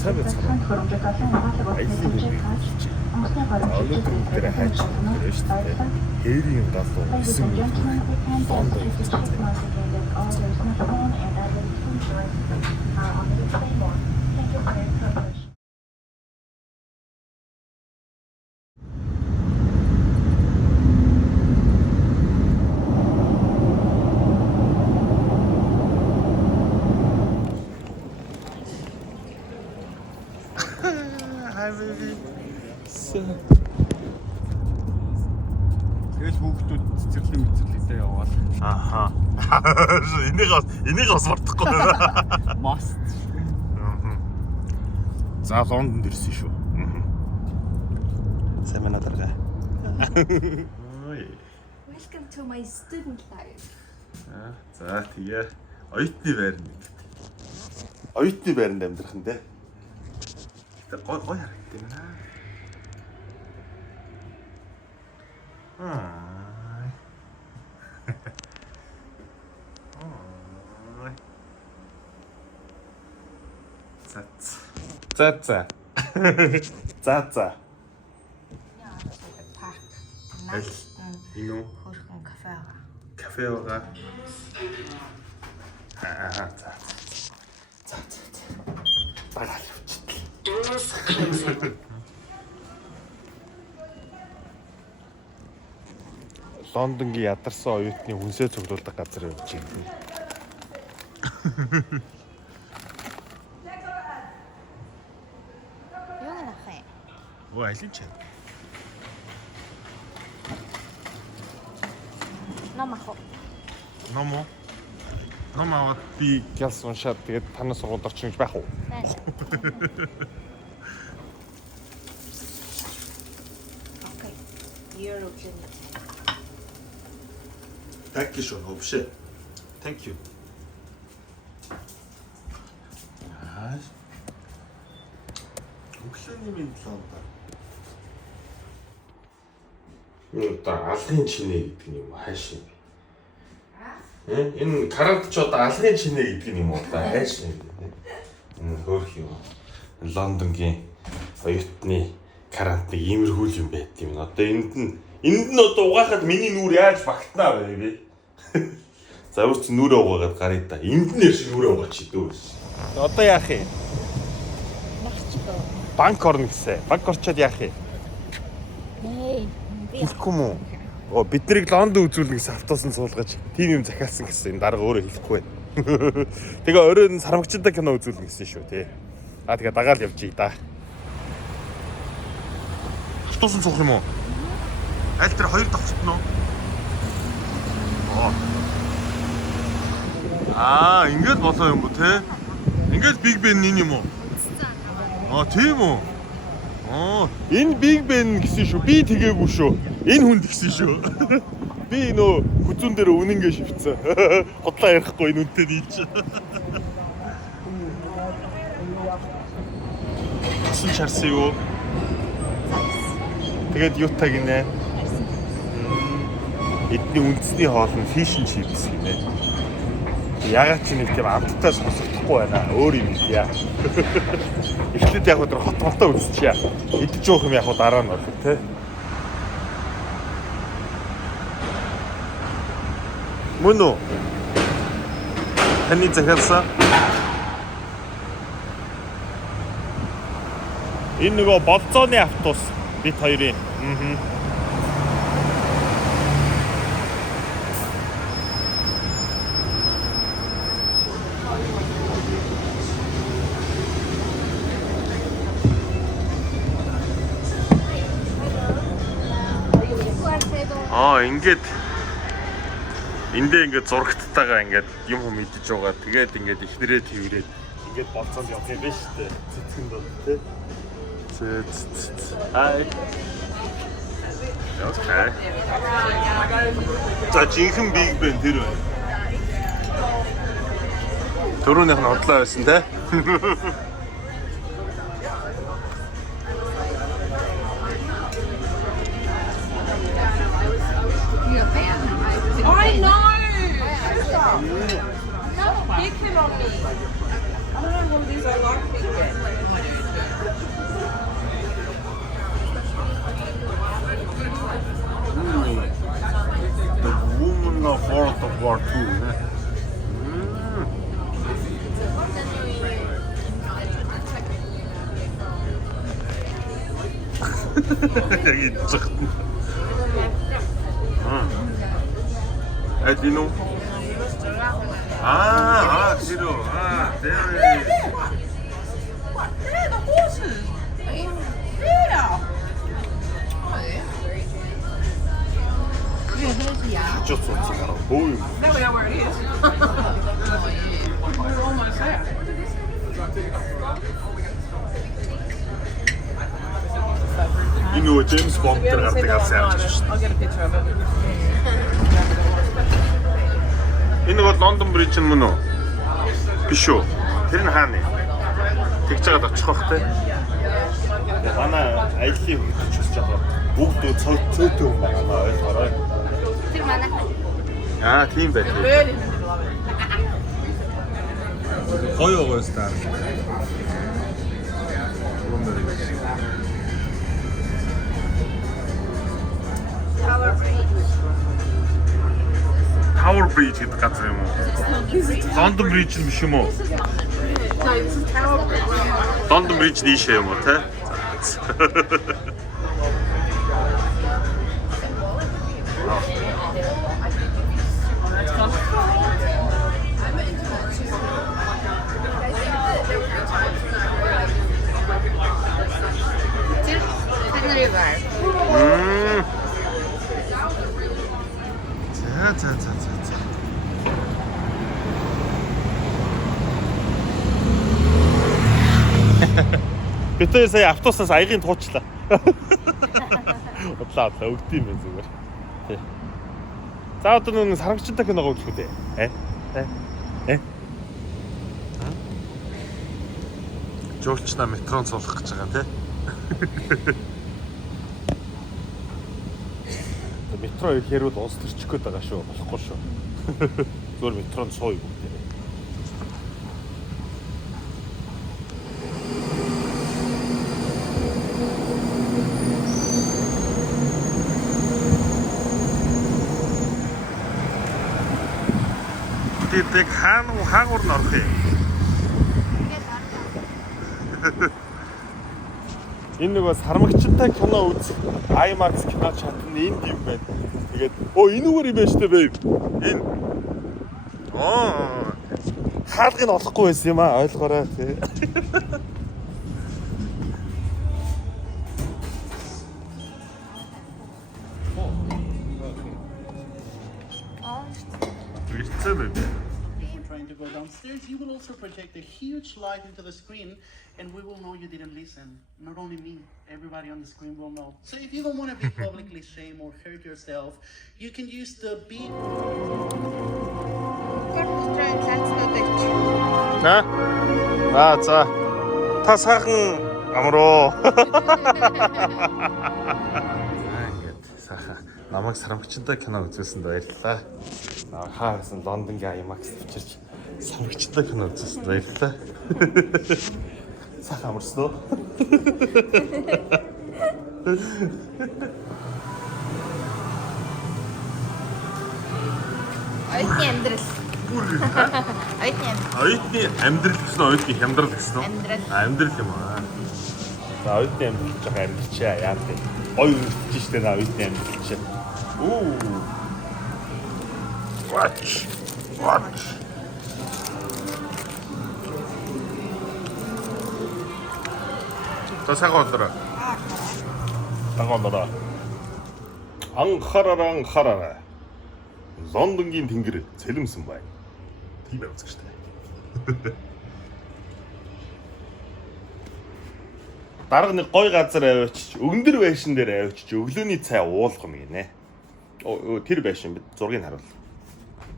сайн байцгаа. Айлын үнийг хийж. Өнөөдөр бүгдээ хайж байгаа шүү дээ. Хэрийн галуу 9 Лондон явж байгаа. Hi baby. Тэгэл хүүхдүүд цэцэрлэг мэцэрлэгтэй яваал. Аха. Энийг бас мартахгүй. Must. За Лондонд ирсэн шүү. Сайн байна дарга. Welcome to my student life. За тэгээ оюутны байранд. Оюутны байранд амьдрах нь те. Гой харагдсан байна. За. За. Инoo Хөрхөн кафе байгаа. Кафе байгаа. За. Багаал явчихлаа. Лондонгийн ядарсан оюутны хүнсээ цуглуулдаг газар явж байна. Юу нах вэ? Оо алин ч. Ном ах уу? Ном аваад би гялс уншаад тэгээд танаас сургууль орчих гэж байх уу? Байна. Окей. Euro gin. Так шүү, вообще. Thank you. Өглөөний минь лонда. Юу та алгын чинээ гэдэг юм хайш юм. Энэ карант ч одоо алгын чинээ гэдэг юм уу та хайш юм. Хөөх юм. Лондонгийн оюутны карантны иймэрхүүл юм байт юм. Одоо энд нь одоо угаахад миний нүур яаж багтнаа вэ би? За өөрч нүрээ угаагаад гарыг та. Энд нь яш нүрээ угаач дөө. Одоо яах юм? Банк орно гэсэн. Банк орчоод яах юм? Хэлэхгүй мүү? Оо бид нарыг Лондон үзүүлнэ гэсэн автобусан суулгаж тийм юм захиалсан гэсэн. Энэ дарга өөрөө хэлэхгүй байна. Тэгээ оройн сармагчтай кино үзүүлнэ гэсэн шүү тий. Тэгээ дагаал явчих да. Автобусан суух юм уу? Аль тэр хоёр давхт нь ингээд болоо юм бо те. Ингээд Big Ben юм уу? Тийм үү? Энэ Big Ben гэсэн шүү. Би тэгээгүй шүү. Энэ хүнд гэсэн шүү. Би нөө хүзүүн дээр үнэнгээ шивцсэн. Хотлоо ярихгүй энэ үнтэй дийч. Тасан чарсан юу? Тэгээд юутай гинэ? Эдний үндэсний хоол нь fish and chips гинэ. Ягаад ч нэг тийм амттайс босгохгүй байна. Өөр юм яа. Эхлээд яг өдөр хот хотоо үзчихье. Идэж жоох юм яг дараа нь болов те. Мөн үү? Таны захиалсан? Энэ нөгөө болцооны автобус бит хоёрын. Ингээд эндээ ингээд зурагттайгаа ингээд юм идэж байгаа. Тэгээд ингээд ихнэрээ тэрвэрээд ингээд болцоонд явах юм байна шүү дээ. Цэцгэнд бол тий. Hi. Okay. За жинхэнэ Big Ben тэр байна. Төрөөнийх нь одлоо байсан тий. I know! Big hit on me. I don't know who these are like big hit. War 2. Яг идчих. Эдино. Zero. There. The horses. Yeah. Just what's it got? Boom. There we are where it is. We're almost there. Энэ James Bond дээр гардаг авсан. I'll get a picture of it. Энэ бол Лондон Бриж нь мөн үү? Биш үү? Тэр нь хаана? Тэгж жагаад очих бах те. Манай аяллаа хөтлөж өсч байгаа. Бүгд цөөтэй юм байна ойлгоорой. Тэр манай. Тийм байх. Really? Гоё стаар. Tower Bridge гэдэг газар юм уу? London Bridge нь биш юм уу? No, this is Tower Bridge. London Bridge дийшээ юм уу те? Тэр Canary Wharf. За. Бид хоёр сая автобуснаас аягийн туучлаа. Удлаа өгд юм байна зүгээр. Тий. За одоо нэг сарагчтай киног үзэх үү дээ. Жуулчна метрон суулгах гэж байгаа тий. Метро ирэхээр бол улс төрчих гээд байгаа шүү. Болохгүй шүү. Зүгээр метронд сууя бүгд. Тэг хаагуур нь орох юм. Энэ нөгөө сармагчтай кино үз. IMAX кино чатны энд юм байна. Тэгээд энүүгээр юм байна шүү дээ babe. Энэ. Хаалгыг олохгүй байсан юм ойлгоорой тий. Trying to go downstairs, you will also project a huge light into the screen and we will know you didn't listen. Not only me, everybody on the screen will know. So if you don't want to be publicly shamed or hurt yourself, you can use the beep. За. Та сайхан амруу. Ингээд сайхан намайг сармагчтай кино үзүүлсэнд баярлалаа. Хаарсан Лондонгийн IMAX төвчирч сармагчтай кино үзүүлсэнд баярлалаа. Сайхан амарсан уу? Оюутны амьдрал. Оюутны амьдрал гэсэн нь оюутны хямдрал гэсэн үү? Амьдрал юм аа. За оюутны амьдрал жоо амьдрчаа яа гэдэг. Гоё үнэлж штэ на оюутны амьдрал чинь. Watch. Тасагоодра. Тагоодра. Анхаараа. Лондонгийн тэнгэр цэлэмсэн байна. Тийм байх гэж байна. Дарга нэг гой газар авчиж, өгөндөр байшин дээр авчиж өглөөний цай уулгах юм гинэ. Тэр байшин бид зургийг харуул.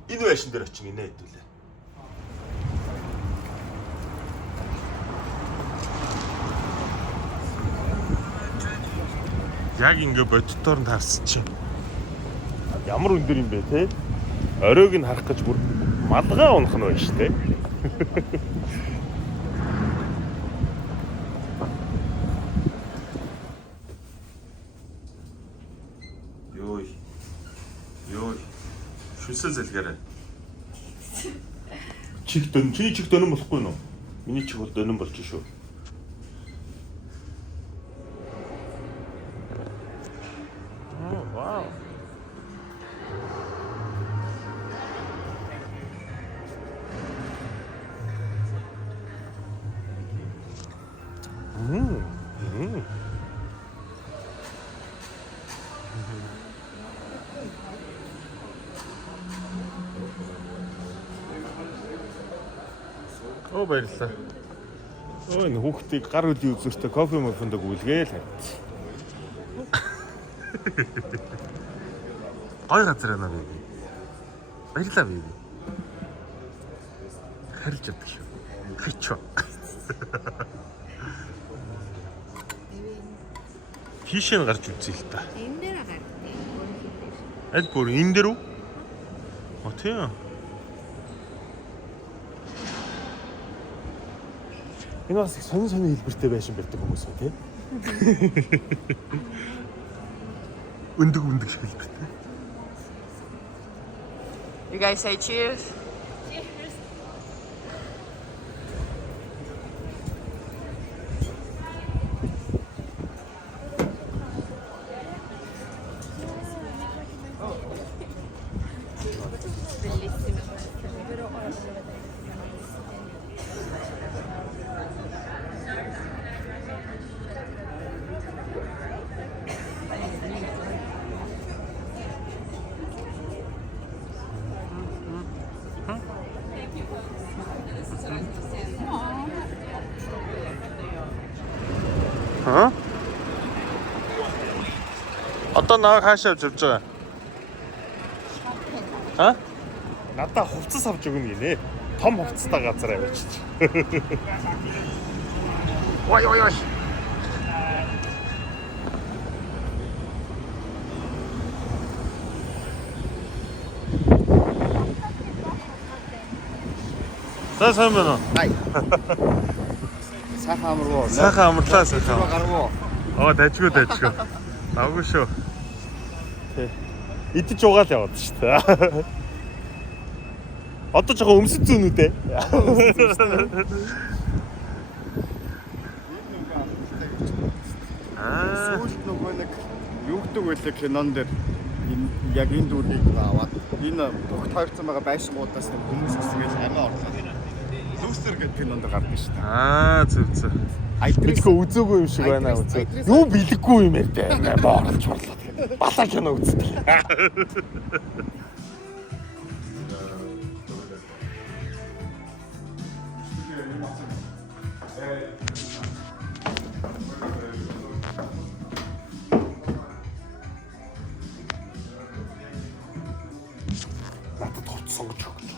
Энэ байшин дээр очих гинэ хэдүүлээ. Яг ингээ боддоор нь харсан чинь ямар өндөр юм бэ те? Оройг нь харах гэж бүр малгай унах нь байна шүү дээ. Ёй. Шүсэл зэлгээрээ. Чих дөн чи чих дönөн болохгүй нөө. Миний чих бол дönөн болж шүү. Oh wow. Оо баярлалаа. Өө энэ хүүхдийг гар үлийн үзүүртэй кофе мофонд өгүүлгээл. Гой газар байна би. Баярлалаа би. Харилж чаддаг шүү. Хайчаа. Тийш нь гарч үзье л та. Энэ дээр гартай. Аль бүр энэ дээр үү? Оо тийм. Энэ бас их сонин хэлбэртэй байшин барьдаг хүмүүс үү те? Өндөг шиг хэлбэртэй. You guys say cheers? Аа? Одоо наваг хаашаа авч явж байгаа? Аа? Надаа хувцас авч өгнө гинэ. Том хувцастай газар авчиж. Ой ой ой. Сайн байна уу? Хай. Сайхан амаргүй. Сайхан амарлаа сайхан. Гаргуу. Оо дайчгүй. Авгүй шүү. Тэ. Идэж угаал яваад шүү дээ. Одоо жоохон өмсөж зүүн үү дээ. Сүүлд нөгөө нэг юу гэдэг вэ кинон дээр яг энэ дүрийг аваад энэ бүгд тойрцсон байгаа байшингуудаас нэг хүмүүс үсгээс амиа орлоо. Лүүстер гэдэг кинонд гардаг шүү дээ. Аа зүг. Мэдгүй үзээгүй юм шиг байна үзээ. Юу бэлэггүй юм ярьдаа. Бооролж борлоо. Балаа кино үздэг. Надад хувц сонгож өгч.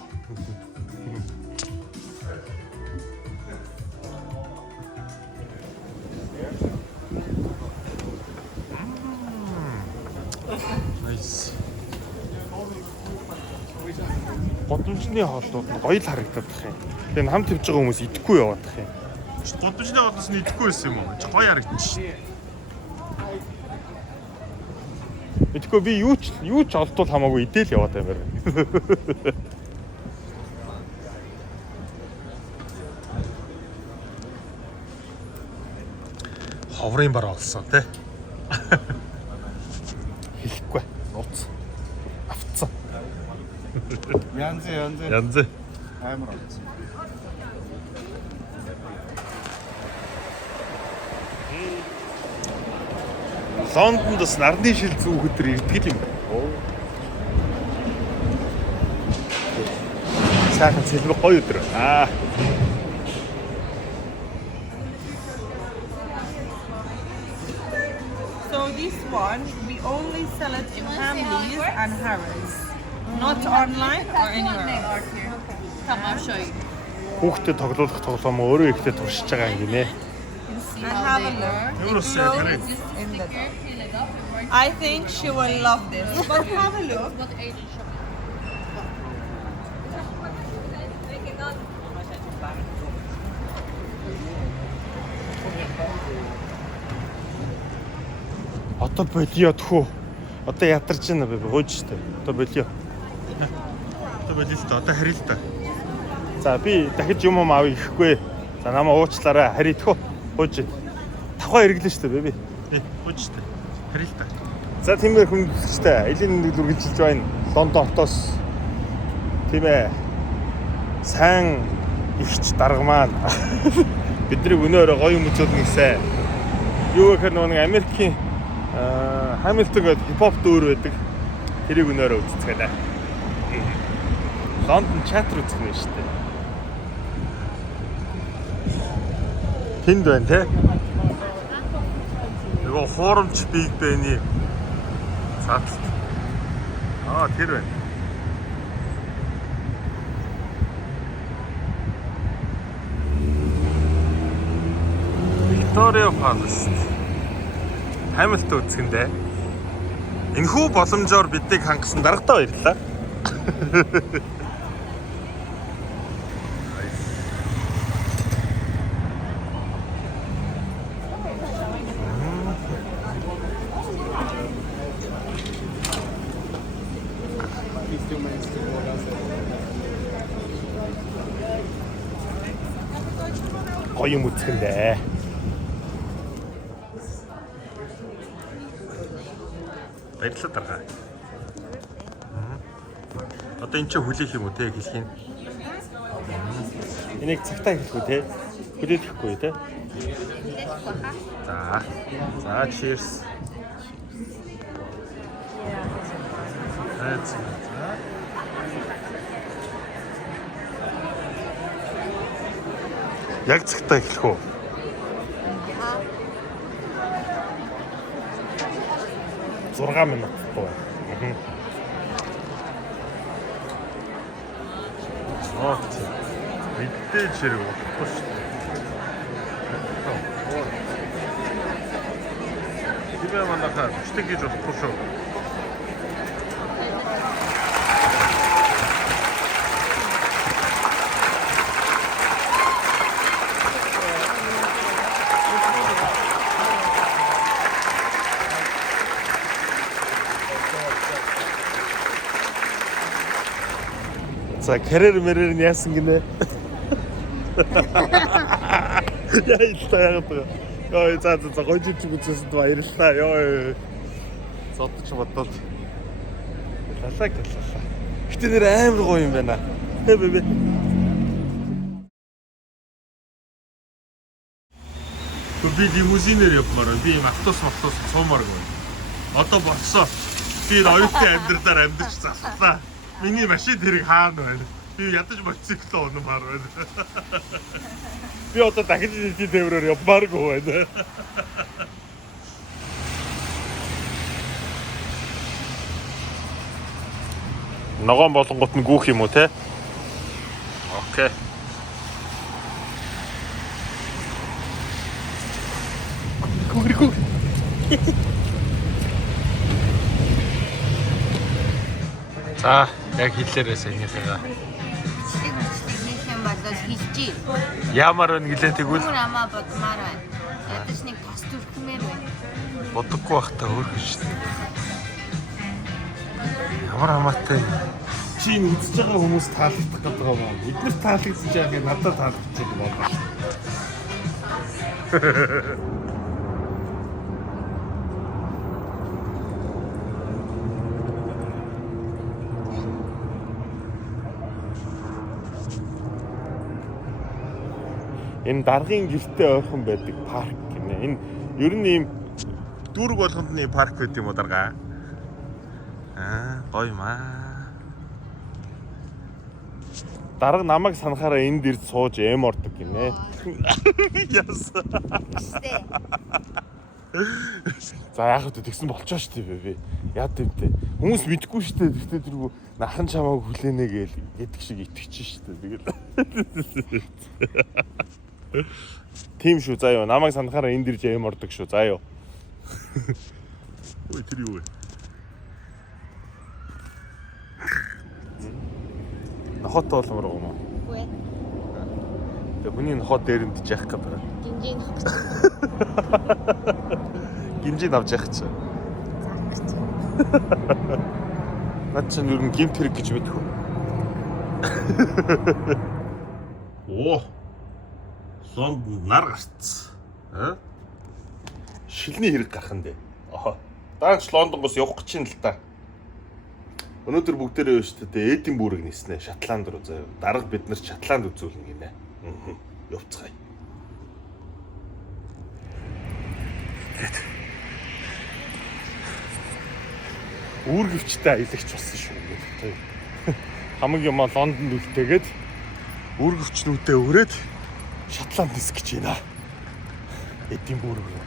Nice. Годамжны хоолнууд нь гоё л харагдаад тах юм. Тэгээ хамт явж байгаа хүмүүс идэхгүй яваад тах юм. Годамжны хоолноос нь идэхгүй байсан юм уу? Гоё харагдчих. Идэхгүй би юу ч олдвол хамаагүй идэл яваад байна. Ховрын бар олсон тий. Хэлэхгүй. Нууц. Авцсан. Янз. Амар олсон. Лондонд бас нарны шил зүүх өдөр ирдэг юм байна. Сайхан цэлбэг гоё өдөр. So this one, we only sell it in Hamleys and Harrods. Not online or anywhere else. Come, I'll show you. Хүүхдэд тоглоулах тоглоом өөрөө ихтэй туршиж байгаа юм гинэ. And have a look. It glows in the dark. I think she will love this. But have a look. Одоо болио тхүү. Одоо ядарч байна би гойж штэ. Одоо болио. Одоо болоо байл л та. Одоо харъя л та. За би дахиж юм авъя гэхгүй. За намаа уучлаарай. Харъя. Хууж. Тавхаа эргэлэн штэ бэ би. Хууж штэ. Харъя л та. За тиймэр хүмүүсттэй элийн нэг үргэлжилж байна. Лондон хотоос тийм ээ. Сайн ихч дарга маань бидний өнөөрөө гоё юм үзүүлнэ гэсэн. Юу гэхээр нэг Америкийн Hamilton гэдэг хипхоп дөөр байдаг. Тэрийг өнөөрөө үзцгээе. Лондон чатер үзэх нь шүү дээ. Тэнд байна те. Нөгөө хуурамч Big Ben-ий цааталт. Тэр байна. Victoria Falls. Hamilton үзэхэндээ. Энэхүү боломжоор биднийг хангасан даргатаа баярлалаа. Гоё юм үзэхэндээ. Баярлалаа дарга. Одоо энэ ч хүлээх юм уу те хэлэх юм. Энийг цагтаа хэлэх үү те? Хүлээхгүй те? За cheers. Яг цагтаа хэлэх үү? Зургаан минут байна. Мэдээж хэрэг болохгүй шүү дээ. Тийм манайхаа хүчтэй гэж болохгүй шүү. За карьер мэрэр нь яасан гинэ. Яа яагаад вэ? Ой за гойж үзсэнд баярлалаа. Ёо. Зодч бодоод. Лалаа. Гэтэ нэр амар гоё юм байна. Тэ бэбэ. Би лимузинээр явмаар байна. Би юм автобус цуумаар байна. Одоо болсоо. Би оюутны амьдралаар амьдарч заслаа. Миний машин тэрийг хаана байна? Би ядаж мотоцикл уунмаар байна. Би одоо дахиж нийтийн тээврээр явмааргүй байна. Ногоон болонгот нь гүүх юм уу те? Окей. Гүр. За, яг хэллээрээ саяныхаа. Нэг юм болоод хэлчихье. Ямар вэ гэлээ тэгвэл? Бүр амаа бодмаар байна. Ядаж нэг тас түрхмээр байна. Бодоггүй бахта өөрөө шүү дээ. Ямар хамаатай. Чи үзэж байгаа хүмүүс таалагдах гэдэг юм уу? Эднэр таалагдчих яг надад таалагдчих юм байна шүү. Энэ даргын гэртээ ойрхон байдаг парк гинэ. Энэ ер нь ийм дүүрэг болгондны парк гэдэг юм уу дарга? Гоё юм аа. Дарга намайг санахаараа энд ирж сууж эм ордог гинэ. Яс. За яах вэ тэгсэн болчоо шүү дээ би. Яад вэ? Хүмүүс мэдгүй шүү дээ. Тэгтээ тэргүй нахан чамааг хүлээнэ гэдэг шиг итгэж шүү дээ. Тэгэл. Тийм шүү заа юу. Намайг санахаараа энд ирж эм ордог шүү заа юу. Ой тэр юу вэ? Нохот болмор юм уу? Үгүй ээ. Тэгээ хүний нохот дээрэнд жаах гэдэг. Гинжийн авах гэж. Гинжийг авч яах чи? Наад чинь юу гимт хэрэг гэж мэдэх үү? Оо. Лондонд нар гарцсан. Аа? Шилний хэрэг гарах нь дээ. Аа. Даач Лондонгоос явах гэж юм л та. Өнөөдөр бүгдээрээ шүү дээ Эдинбург ниснэ. Шотланд руу заяа. Дарга бид нар Шотланд үзүүлнэ гинэ. Явцгаая. Үүргэвчтэй аялагч болсон шүү гэдэг. Хамаг юм Лондонд үлдээгээд үүргэвчнүүдэд өрөөд Шотланд нис гэж байна. Эдинбург руу.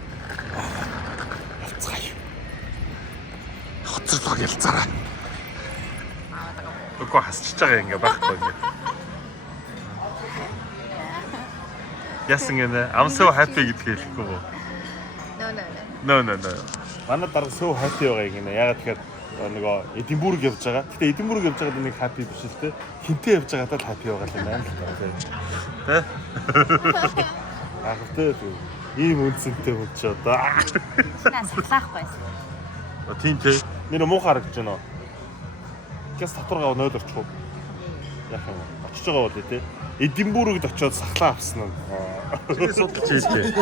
Явцгаая. Хоцорлог ялцаараа. Үгүй хасчихж байгаа ингээ байхгүй ингээ. Яасан гэнэ? I'm so happy гэдгийг хэлэхгүй юу? No. Манай дарга so happy байгаа юм гинэ. Ягаад тэгэхээр нөгөө Эдинбург явж байгаа. Гэтэ Эдинбург явж байгаад нэг happy биш л те. Хинтээ явж байгаадаа л happy байгаа юм байна л та. Тэ? Аа тэ. Ийм үнцэнтэй хүн ч одоо. Сахлаахгүйсэн. Тийм те. Нэр муу харагдаж байна. Гэс татваргаа 0 орчих уу? Яах юм? Очиж байгаа бол те. Эдинбургт очиод сахлаа авсан нь. Чиний судалж хэлээ.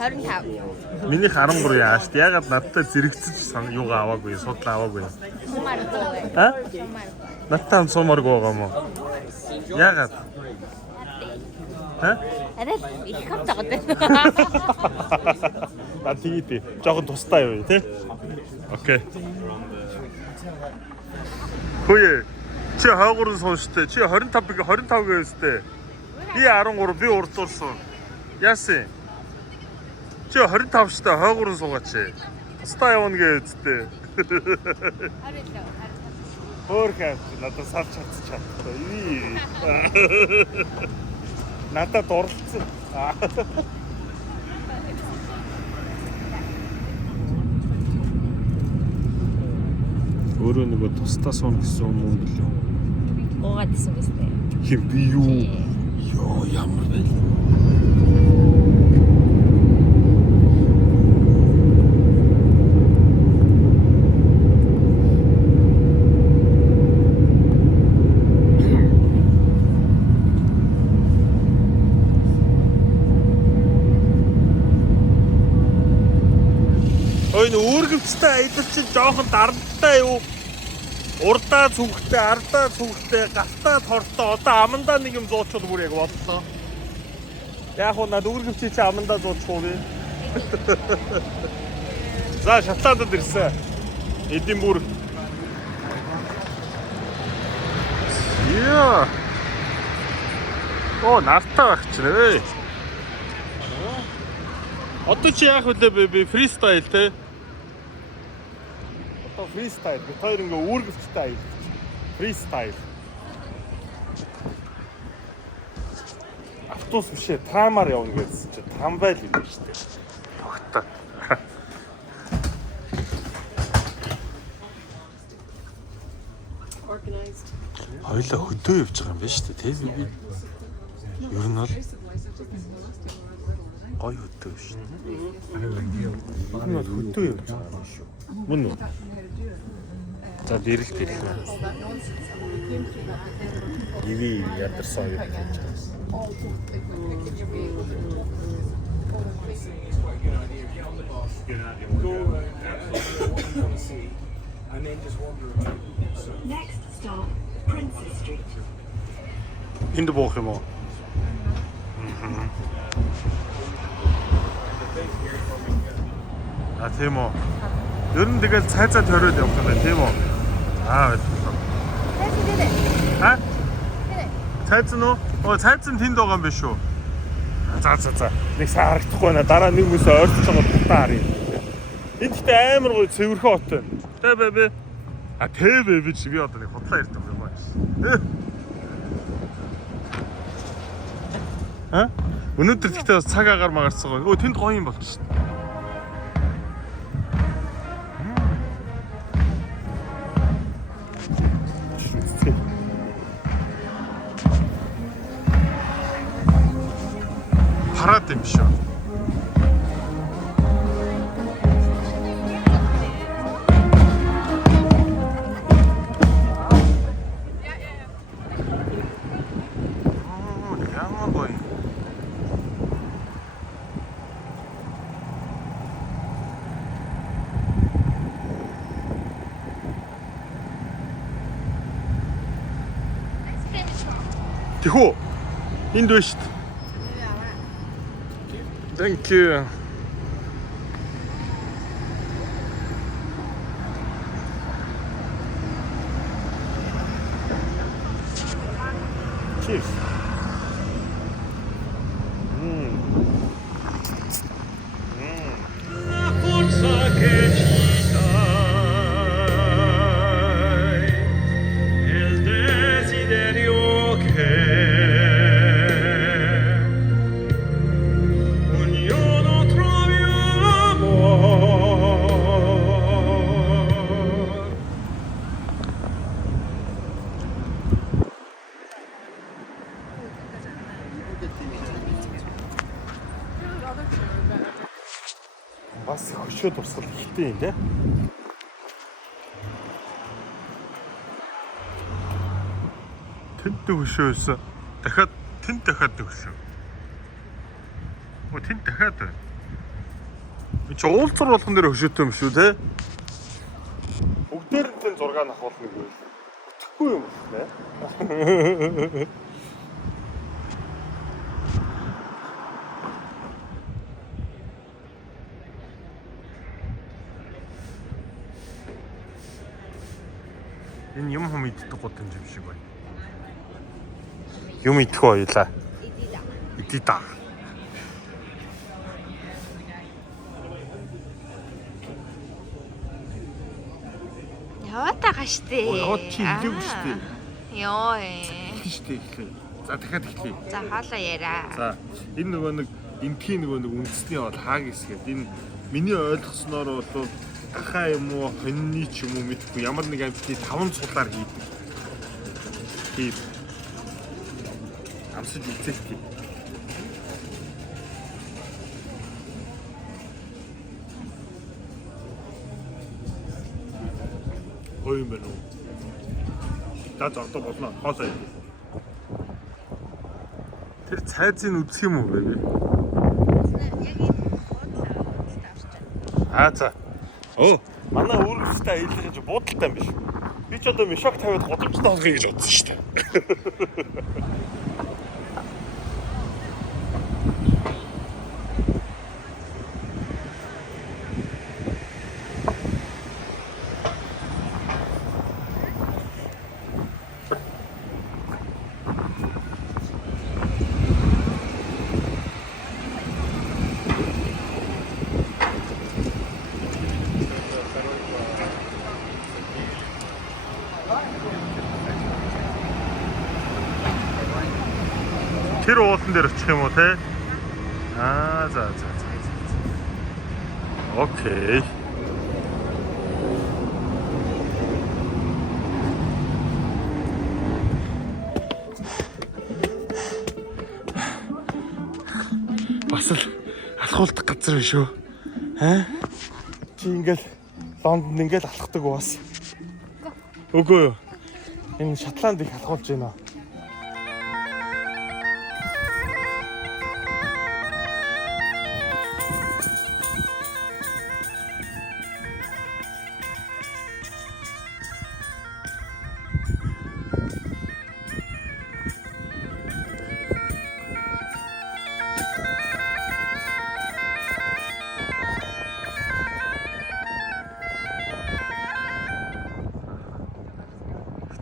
25. Минийх 13 яаш. Ягаад надтай зэрэгцэж юугаа аваагүй, судлаа аваагүй. Аа? Надтай сумарг байгаа юм уу? Ягаад? Аа? Арай их хамтагаад байна. А тийгий. Жохон тустай юу тий? Окей. Хөөе. Чи хаагуурын суунштай. Чи 25 гэвэстэй. Би 13 би урдуулсан. Яасан? Чи 25 штай хаагуурын суугаач. Тустай явна гэвэстэй. Хөөхөд надад сарч чадчихсан. Надад дурлцсан. Өөрөө нөгөө тусдаа суун гэсэн юм уу лээ. Уугаад исэн биз дээ. Хин би юу? Йоо ямар байл. Ой үүргэвчтэй аялалчин жоохон дарамттай юу? Урдаа зүгтээ, ардаа зүгтээ, галтаа тортой одоо амандаа нэг юм зуучвал бүр яг бодлоо. Яг уу над үүргэвчий чи амандаа зуучих би. За Шотландд ирсэн. Эдинбург. Яа. Оо нартай байх ч нэ. Одоо чи яах вэ би фристайл те? Фристайл. Би хоёр ингээ үүргэвчтэй аялж. Фристайл. Автобус бишээ трамаар явна гэсэн чи трамвай л юм шүү дээ. Тогтоо. Хоёлаа хөдөө явж байгаа юм байна шүү дээ, тийм үү? Ер нь бол гой хөдөө шүү дээ. Ер нь бол хөдөө явж байгаа юм шүү. Мөн үү? За дэрэлт ирэх байна. Иви ядарсан юм гэж байна. Next stop, Princess Street. Энд боох юм уу? А тийм үү. Ер нь тэгэл цайцаа төрөөд явах юм байна тийм үү? Аа байлаа. Ха? Цайц нь уу? Оо цайц нь тэнд байгаа юм биш үү? За. Нэг саа харагдахгүй байна. Дараа нэг хүнсээ ойртож байгаа тутаа харъя. Энд ихтэй амар гоё цэвэрхэн хот байна. Тэ бэбэ. А тэ бэбэ чи би одоо нэг худлаа ярьдаг юм байна. Ха? Өнөөдөр ихтэй бас цаг агаар магарцсан гоё. Өө тэнд гоё юм болчихсон. Парад юм шүү. Тэхүү. Энд байна шүү дээ. Thank you. Cheers. Бас хөшөө дурсгал ихтэй юм те. Тэнд хөшөөс дахиад тэнд дахиад хөшөө. Оо тэнд дахиад байна. Чи уулзар болгон дээр хөшөөтэй юм шүү те. Бүгдээр нь тэн 6 авахулна гэвэл. Тэхгүй юм байна. Энэ юм хам идэх гот юм шиг байна. Юм идэх байлаа. Идээ да. Яваад байгаа штэ. Яваад чи илээв штэ. Йоо. Штэ ихлээ. За дахиад ихлээ. За хаалаа яриа. За энэ нөгөө нэг энтхийн нөгөө нэг үндэсний бол хаагис гэдэг. Энэ миний ойлгосноор бол ахаа юм уу, хоньны ч юм уу мэдгүй ямар нэг амьтны 5 цулаар хийдэг. Тийм. Амсаж үзэх. Ой юм байна уу? Та зогтоо болно. Хоосоо. Тэр цайзыг үзэх юм уу бэ? За. Оо, манай өөрөөсөө аялах гэж буудалтай юм биш. Би ч одоо мишок тавиад годамжтай олгоё гэж бодсон шүү дээ. Тэр уулан дээр очих юм уу те? За. Окей. Бас л алхуулдаг газар биш үү? Чи ингээл Лондонд ингээл алхдаг бас. Үгүй юу. Энэ Шотланд их алхуулж байна.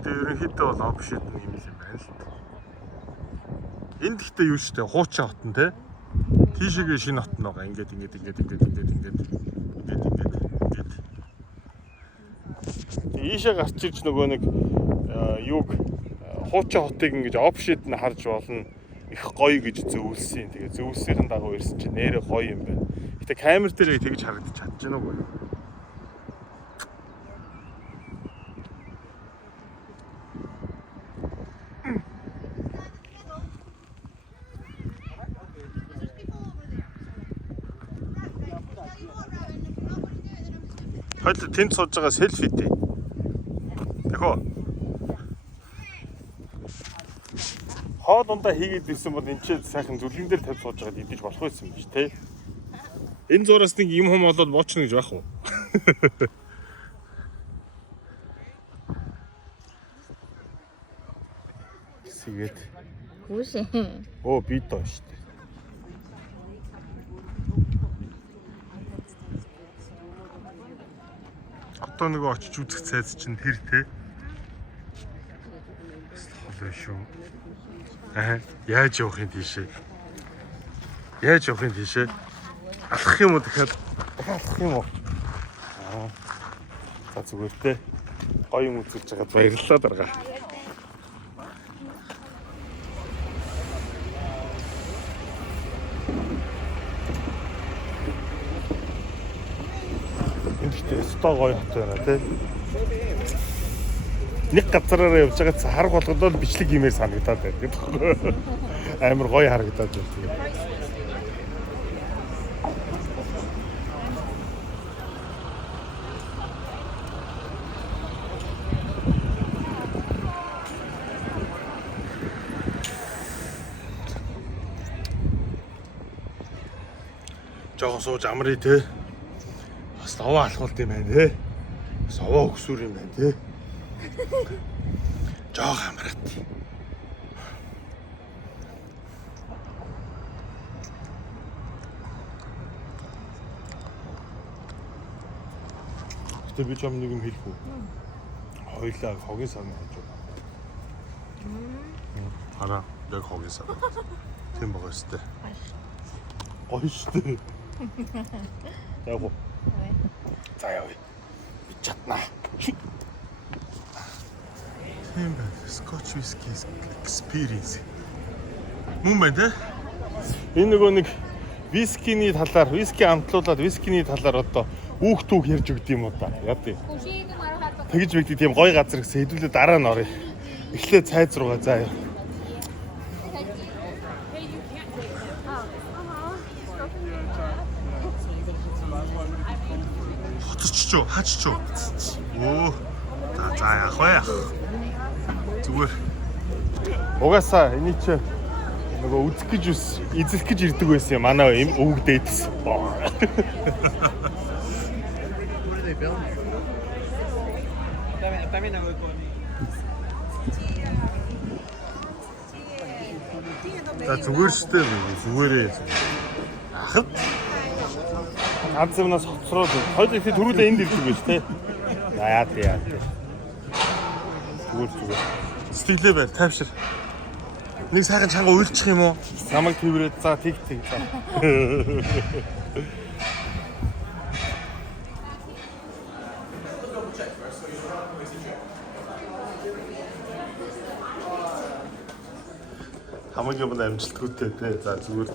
Ерөнхийдөө бол опшн юм байна л та. Энд гэхдээ юу ч тэ хуучин хотон те. Тийшээгээ шинэ хот нь байгаа. Ингээд. Ийшээ гарч ирж нөгөө нэг юуг хуучин хотыг ингэж опшн нь харж болно. Их гоё гэж зөвлөсөн. Тэгээ зөвлөсөхийн дагуу ирсэн чинь нэрээ гоё юм байна. Гэтэ камер дээр тэгж харагдаж чадчихна уу? Хоёул тэнд сууж байгаа селфи дээ. Тэхөө. Хоо дундаа хийгээд ирсэн бол энэ ч сайхан зүлгэн дээр тавьж сууж байгаад идэж болох байсан биш тий. Энэ зураас нэг юм хом болоод боочно гэж байх уу? Сигэт 옷이. Би доо шүү дээ. Одоо нөгөө очиж үзэх цайз чинь тэр те. Холоо шүү. Яаж явах юм тийшээ? Яаж явах юм тийшээ? Алах юм уу дахиад? Алах юм уу? За зүгээр те. Гоё юм үзүүлж байгаад баярлалаа дарга. Эндээ өстой гоё хот байна тий. Нэг газараараа явж байгаа цаа харах болгодоо л бичлэг юмэр санагдаад байдаг гэхгүй. Амар гоё харагдаад байна. Жохон сууж амрыг те. Бас овоо алхуулт юм байна те. Бас овоо өгсүр юм байна те. Жог амраад. Гэтэ би ч юм нэг юм хэлэх үү. Хоёлаа хогийн сан гэж байна. Хараа, яг хогийн сан. Тийм байгаа өстэй. Гоё штэ. Яг уу. За яа. Би чаднаа. Тийм байна. Scotch whisky experience. Мөн байна те? Энэ нөгөө нэг вискиний талаар, виски амтлуулаад вискиний талаар одоо үүх ярьж өгд юм уу та. Яа тий. Тэгж бигдий тийм гоё газар гэсэн хэдүүлээ дараа нь орё. Эхлээ цайз руугаа заа яа. Хоцорч хаач ч. Оо. За яах вэ? Зүгээр. Угаасаа эний чи нөгөө үзэх гэж эзлэх гэж ирдэг байсан юм. Манай юм өвгдээдс. За зүгээр штэ зүгээрээ. Ахад ганц юмнаас хоцроод хоёул их төрүүлээ энд ирдэг байж тээ. Яа тий. Зүгээр. Сэтгэлээ байр тайвшир. Нэг сайхан чанга уйлчих юм уу? Намайг твэрээд за тэг за. Хамгийн юм амжилтгүйтэй те. За зүгээр.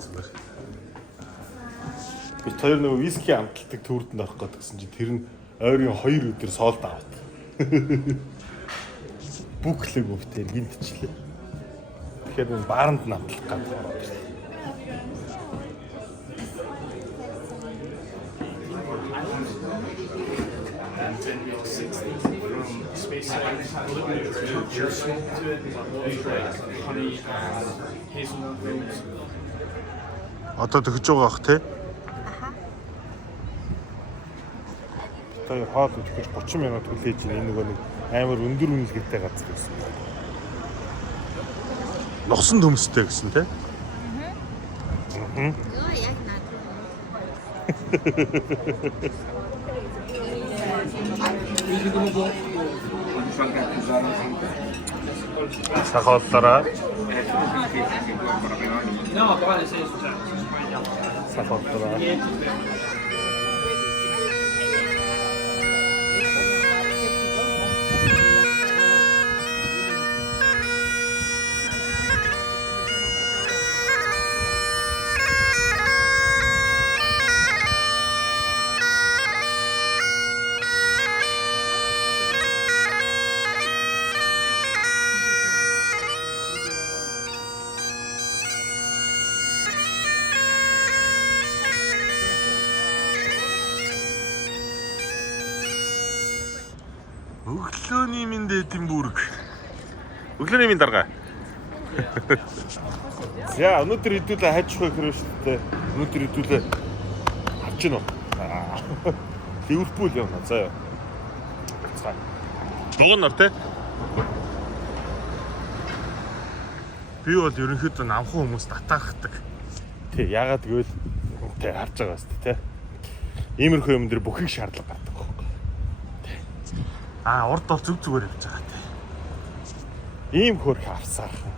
Бид хоёр нөгөө виски амталдаг төвөрдөнд орох гээд гэсэн чинь тэр нь ойрын 2 өдөр соолд аваад. Бүклэг өвтэй гинтчлээ. Тэгэхээр энэ бааранд намтлах гэдэг ороод ирлээ. Одоо төгөж байгаа бах те. Хоол идэх 30 минут хүлээж энэ нөгөө нэг амар өндөр үнэлгээтэй газар гэсэн. Носон төмстэй гэсэн тий. Йоо яг наад. Сахаллараа. Сахаллараа. Өглөөний минь Эдинбург. Өглөөний минь дарга. За өнөөдөр хэдүүлээ хайчих байх хэрэг шүү дээ. Өнөөдөр хэдүүлээ авч гинөө. Ливерпул явна заа. Ногоонор те. Би бол ерөнхийдөө намхан хүмүүс татаахдаг. Тэг ягаад гэвэл тэг харж байгаа шүү дээ, тэ. Иймэрхүү юм дээр бүхийг шаардлага гардаг байхгүй. Урд бол зүгээр явж байгаа тэ. Ийм хөрх авсаархан.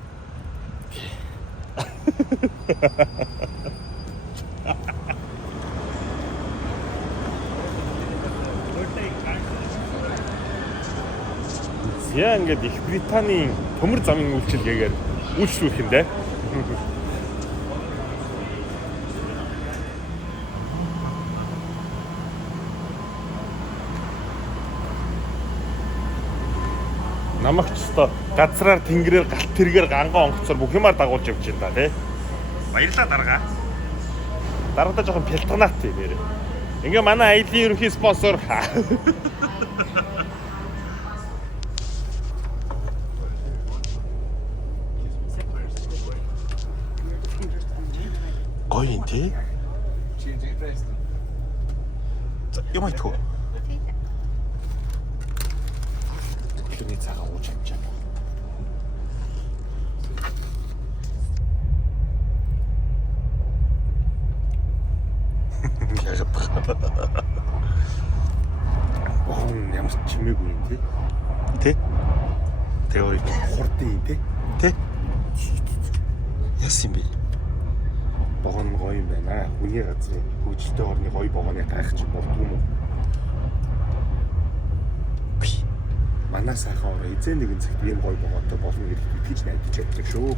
Яа ингээд Их Британийн төмөр замын үйлчилгээгээр үйлчлүүлэх юм дээ. Намайг ч өстой газраар тэнгэрээр галт тэргээр ганган онгоцоор бүх юмар дагуулж явж байна да тий. Баярлалаа дарга. Даргадаа жоохон пялтганат тийм нэр. Ингээ манай аялын ерөнхий спонсор. Гоё юм тий. Юм айтгүй. Тэний цагаан ууж амжаа. Ямар чимээгүй юм тий. Тэ? Тэорик хурдан юм тий. Тэ? Яс юм бэ? Богон гоё юм байна. Хүний газрын хөгжилтэй орны гоё богоны гайх чи болдгоо юм уу? Манай сайхан ороо эзэн нэгэн цагт ийм гоё боготой болно гэж итгэж найдаж явдаг шүү.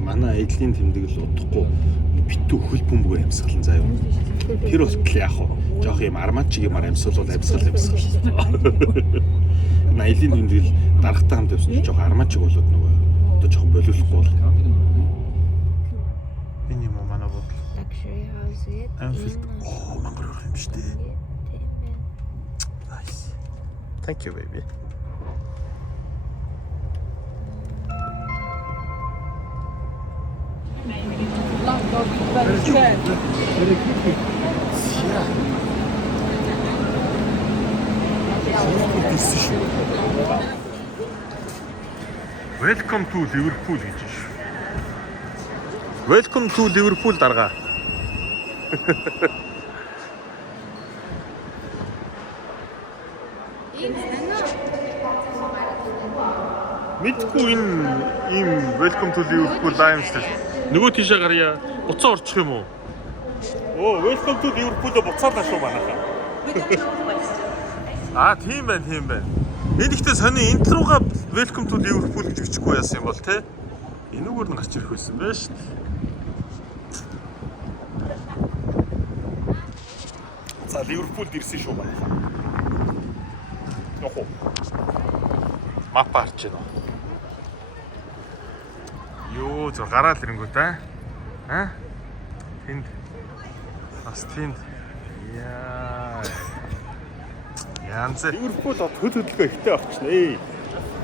Манай эдлийн тэмдэглэл удахгүй битүү хөл бөмбөг амьсгалан заяа. Тэр болтол яах вэ? Жоох юм армач чиг юмар амьсгал бол амьсгал. Наилийн тэмдэглэл дарахтай хамт явсан ч жоох армач чиг болоод нөгөө одоо жоох болиулахгүй бол. Энэ юм манай бодол. Luxury house it. Анфилд мангар юм шүү дээ. Nice. Thank you baby. Welcome to Liverpool гэж шүү. Welcome to Liverpool дарга. Мэдгүй ийм Welcome to Liverpool Lions-тэй. Нөгөө тийшээ гарья. Буцаа орчих юм уу? Welcome to Liverpool-д буцаалаа шүү манайхаа. Тийм байна. Энд ихтэй сони энэ руугаа Welcome to Liverpool гэж бичихгүй яасан юм бол те. Энүүгээр нь гарч ирэх байсан байж шүү дээ. За Ливерпулд ирсэн шүү манайхаа. Нохо. Мап харж байна. Йоо зур гараал ирэнгүүт аа. Тэнд. Бас тэнд. Яа. Янз. Ливерпул хөдөлгөө ихтэй орчихно.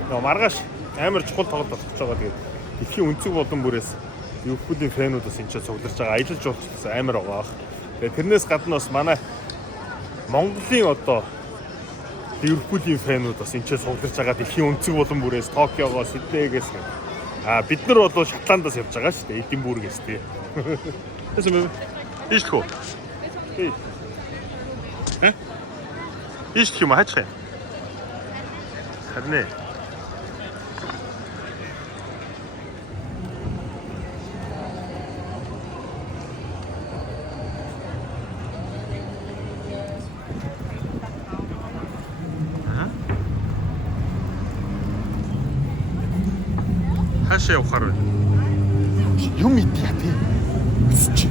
Нөө маргааш амар чухал тоглолт болох гэж байгаа. Тэгээд дэлхийн өнцөг болон бүрээс Ливерпулийн фэнүүд бас энэ ч цугларч байгаа. Аялал жуулчдаас амар байгаа. Тэгээд тэрнээс гадна бас манай Монголын одоо Ливерпулийн фэнүүд бас энэ ч цугларч байгаа. Дэлхийн өнцөг болон бүрээс Токиогоос, Сиднейгээс бид нар бол Шотландаас явж байгаа шүү дээ. Эдинбургээс тий. Тэсэм бэ? Ийшгүй. Ийшгүй юм хаачих юм. Харин хаашаа явахаар вэ? Юм идэх тий. Чи.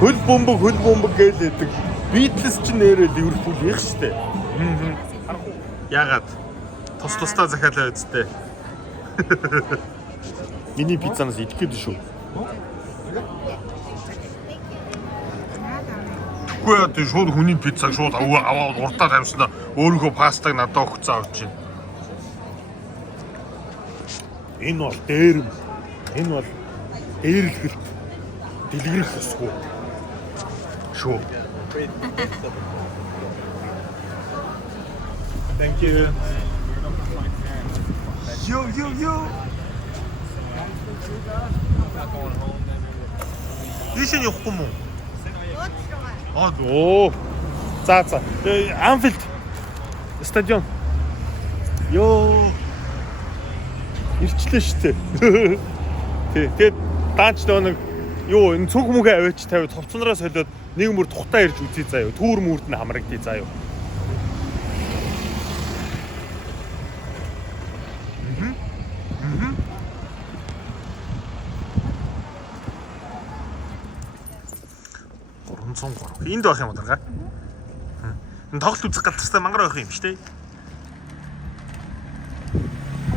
Хөл бөмбөг гэлээдэг. Beatles ч нэрээ Ливерпул их штэ. Ягаад? Тус-тусдаа захиалаа үсттэй. Миний пиццанаас идэх гээд шүү. Үгүй яа тий шууд хүний пиццаг шууд аваад уртаа тавьснаа өөрийнхөө пастаг надад өгцөө авч чинь. Энэ бол дээрэм. Энэ бол дээрлэхэлт. Дэлгэрэх ёсгүй. Шүү. Thank you. Yo. Ийшээ явахгүй мүү? Оо. За. Anfield стадион. Йоо. Ирчлээ штэ. Тэгээд даанч нэг юу энэ цүнх мүгэ аваач тавь товцноороо солиод нэг мөр тухтаа ирж үзье заа юу. Түүр мүрд нь хамрагдъя заа юу. Энд байх юм уу дарга? Энэ тоглолт үзэх галзтай мангар байх юм шүү дээ.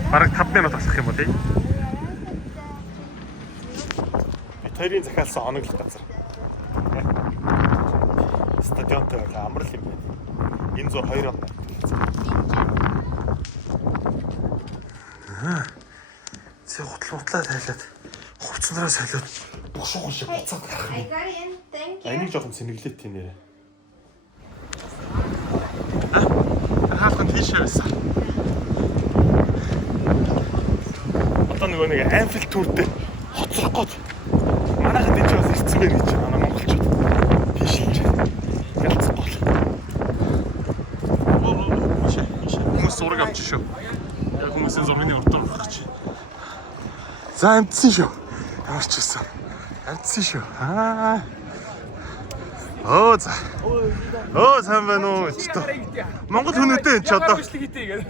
Бараг 5 минут болох юм уу тий? Тэрийн захиалсан оноглох газар. Стадионтой амрал юм байна. Энэ зур 2 он. Зэ хутлаа тайлаад хувцсанараа солиод бушуу шиг буцаад гарах юм. Энийг жоохон сэнэглээд тийм нэрэ. Хаалганд тийшээ байсан. Одоо нэг Anfield tour-тэй хоцрох гээд манайхад энэ ч бас ирцэн байх гэж байна монголчууд. Тийшээ. Ялцгүй. Хүмүүс зураг авч шүү. Яг хүмүүсийн зургийн урд орох гэж. За амтсан шүү. Ямар ч байсан. Амтсан шүү. Оо сайн байна уу? Монгол хүмүүстээ энэ ч одоо.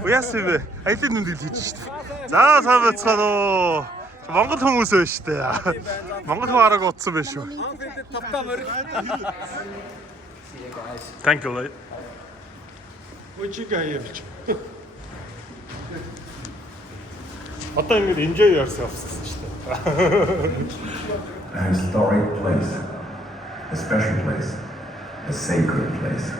Яасан бэ? Аялын нүдэл хийж штэ. За сайн байцгаана уу? Монгол хүмүүс байна штэ. Монгол хүн арга утсан байх шүү. Thank you. Өчигөө явж. Одоо ингэ enjoy yourself гэсэн штэ. A historic place, a special place, a sacred place.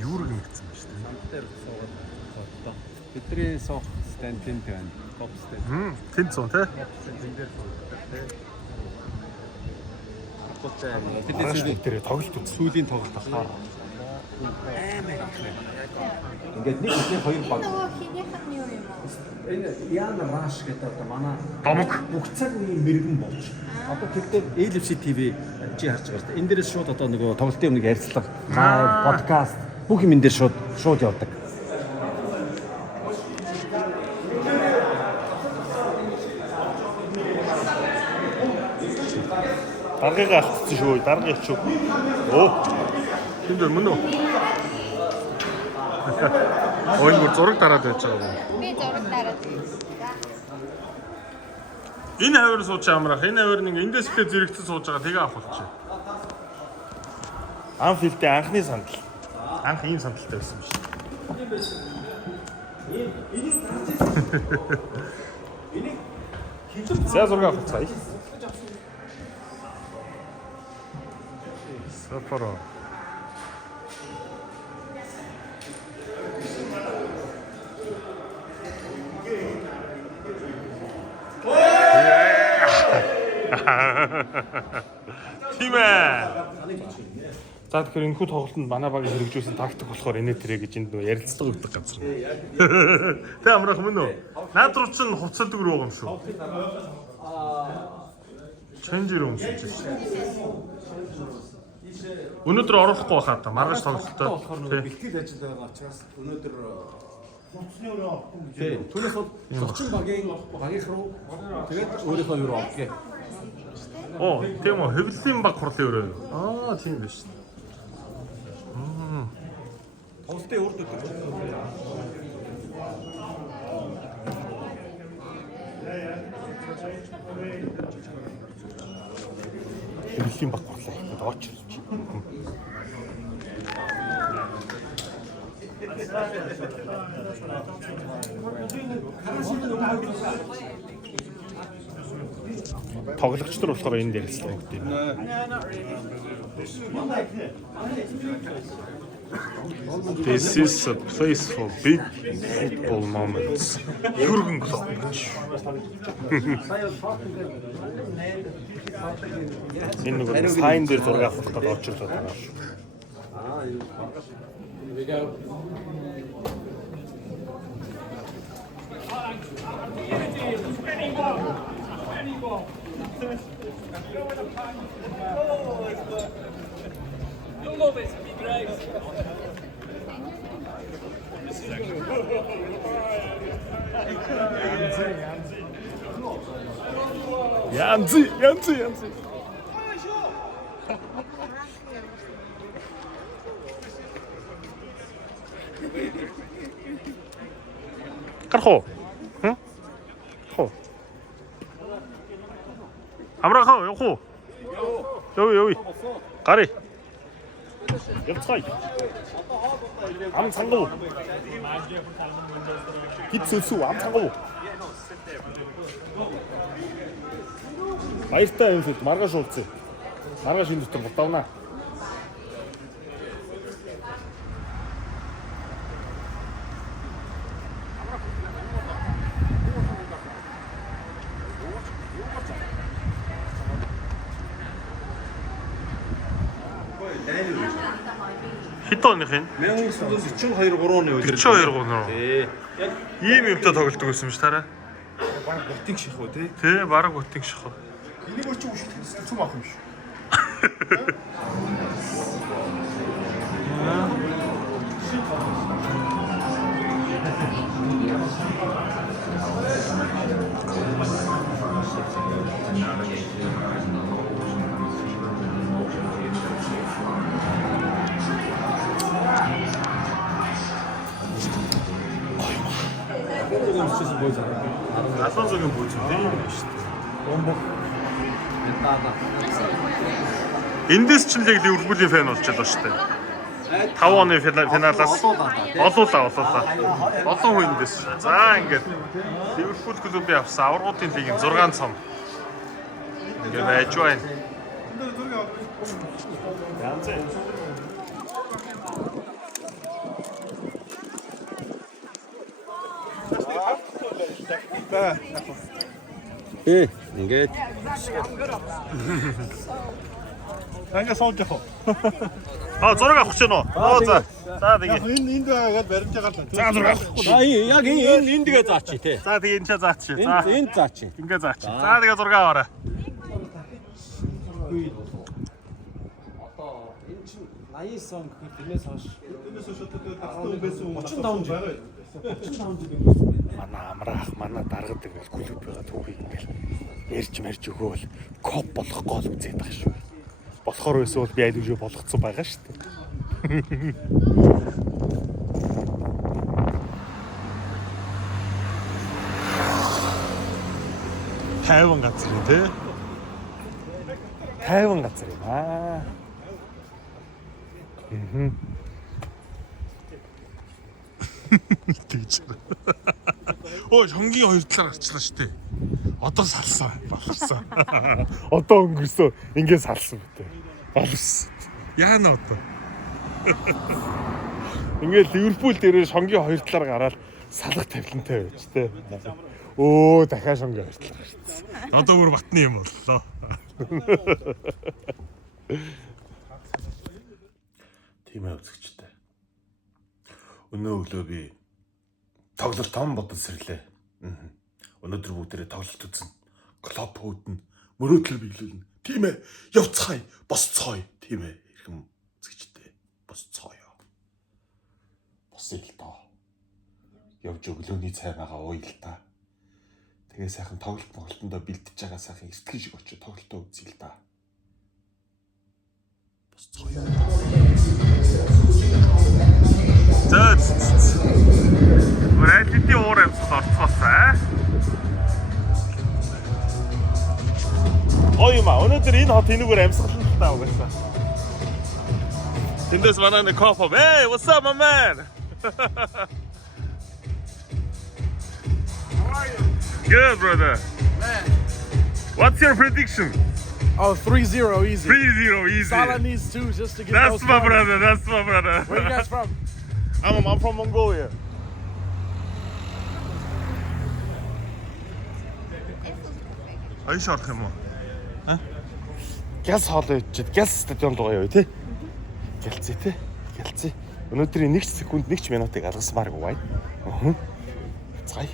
Юурыг нэгдсэн ба шүү дээ. Бидний суух stand тэнд байна. Топ stand. Тэнд суу те. Тэнд дээр тоглолт үз. сүүлийн тоглолт болохоор ингээд нэг ихний хоёр баг. Хинийх нь юу юм уу? Энэ Яна Раш гэдэг одоо манай Домог бүх цаг үеийн мэрэгэн болж. Одоо тэгтээ ALFC TV чи харж байгаа шүү дээ. Энэ дээрээс шууд одоо нөгөө тоглолтын өмнө ярилцлага, лайв, подкаст бүх юм энэ дээр шууд явдаг. даргыг алдсан шүү. Дарга явчих. Оо. Тэнд мөн үү? Ой бүр зураг дараад байж байгаа юм. Би зураг дараад. Энэ хавар сууж амрах. Энэ хавар нэг эндээсээ зэрэгцэн сууж байгаа. Тэгээ авах болчих. Анфилдээ анхны сандал. Анх ийм сандалтай байсан юм шүү. За зураг авах цай. Сапоро. Тимэ. За тэгэхээр энэ хүү тоглолтод манай багийг хэрэгжүүлсэн тактик болохоор энэ тэрэ гэж энд нөө ярилцлага өгдөг газар. Тэ амрах мөн үү? Наад руу чинь хувцалдаг руу байгаа юм шүү. Change room гэж байна. Өнөөдөр орохгүй байхаа та маргааш тоглолттой. бэлтгэл ажил байгаа учраас өнөөдөр хувцсны өрөө орохгүй гэж. Түүнээс бол зочин багийнх руу тэгээд өөрийнхөө юу орох. Оо, тийм үү? Хэвлэлийн баг хурлын өрөө. Аа, тийм биш. Тоглолтын урд өдөр. Хэвлэлийн баг хурлаа ихэд очиж. Тоглогч нар болохоор энэ дээр хэлсэн юм тийм. This is a place for big football moments. Jürgen Klopp. Энэ нэг сайн дээр зураг авах гэдэг очирлоо байгаа шүү. Янзи. Кархо. Хо. Амрахаа явах уу? Явъя. Гарыг. Явцгаая. Ам цангав. Гитсүсүү ам цангав. Баяртай юм шиг маргааш уулзъя. Маргааш энэ дотор бодавна. Хитоных юм? 1992 3 оны үед. 92 гонор. Ийм юмтай тоглолдог байсан юм ш тараа. Баг бүтик ших үү тий? Тий, бараг бүтик ших. Энийг өчиг үшигт цум авах юм шүү. Асуун зөвгөн бүүж юм тийм шүү дээ. Эндээс ч л яг Ливерпулийн фэн болж байгаа шүү дээ. 5 оны финалаас олуулаа. Олон хүн эндээс. За ингээд Ливерпул клубын авсан аврагуудын лигийн 6 цом. Ингээд байж байна. Янз. Ингээд Anga сууж яах вэ? Зураг авах гэж байна уу? За. За тэгээ. Энд байгаад баримж байгаа л. За зураг авах. яг энэ дэгээ заач тий. За тэгээ энэ ч заач. За. Энд заач. Ингээ заач. За тэгээ зураг аваарай. Одоо энэ чинь 89 он гэхэд тэрнээс хойш 35 жил Манай амраах, манай даргадаг клуб байгаа түүхийг ингээл ярьж өгөөл коп болох гол үзээд байгаа шүү. Болохоор эсвэл би аль үшээ болгоцсон байгаа шүү дээ. Тайван газар юм тий. Тайван газар юм аа. Тэгж. Ой, хонгийн хоёр талаар арчлаа шүү дээ. Одоо салсан. Баларсан. Одоо өнгөрсөн. Ингээ салсан битээ. Баларсан. Яана одоо. Ингээ Ливерпул дээрээ шонгийн хоёр талаар гараад салах тавилантай байж тээ. Өө, дахиад шонгийн хоёр талаар гарсан. Одоо бүр батны юм боллоо. Тийм ээ үзэгчтэй. Өнөө өглөө би тоглолт том бодолсэрлээ. Өнөөдөр бүгдээрээ тоглолт үзнэ. Клуб хүүднэ. Мөрөөдлөөр биелүүлнэ. Тийм ээ. Явцгаая. Босцгоё. Тийм ээ. Ирхэм үзэгчтэй. Босцгоё. Босъё л доо. Явж өглөөний цайнаага ууя л та. Тэгээ сайхан тоглолтондоо бэлтэж байгаа сайхан эртхэн шиг очиж тоглолтоо үзье л та. Босцгоё. Reality уур амьсгал орцгоосаа. Ой ма, өнөөдөр энэ хот энэгээр амьсгалсан л таа угаасаа. Тэндээс манай нэг кофе. Hey, what's up my man? How are you? Good, brother. Man. What's your prediction? Oh, 3-0 easy. 3-0 easy. Salah needs 2 just to get That's those my points. brother. That's my brother. Where you guys from? I'm from Mongolia. Ой шорох юм уу? Гялс хоол ичээд гялс стадионд байгаа юу те? Гялцээ те? Гялцээ. Өнөөдрийн 1 секунд 1 минутыг алгасмааргүй бай. Цай.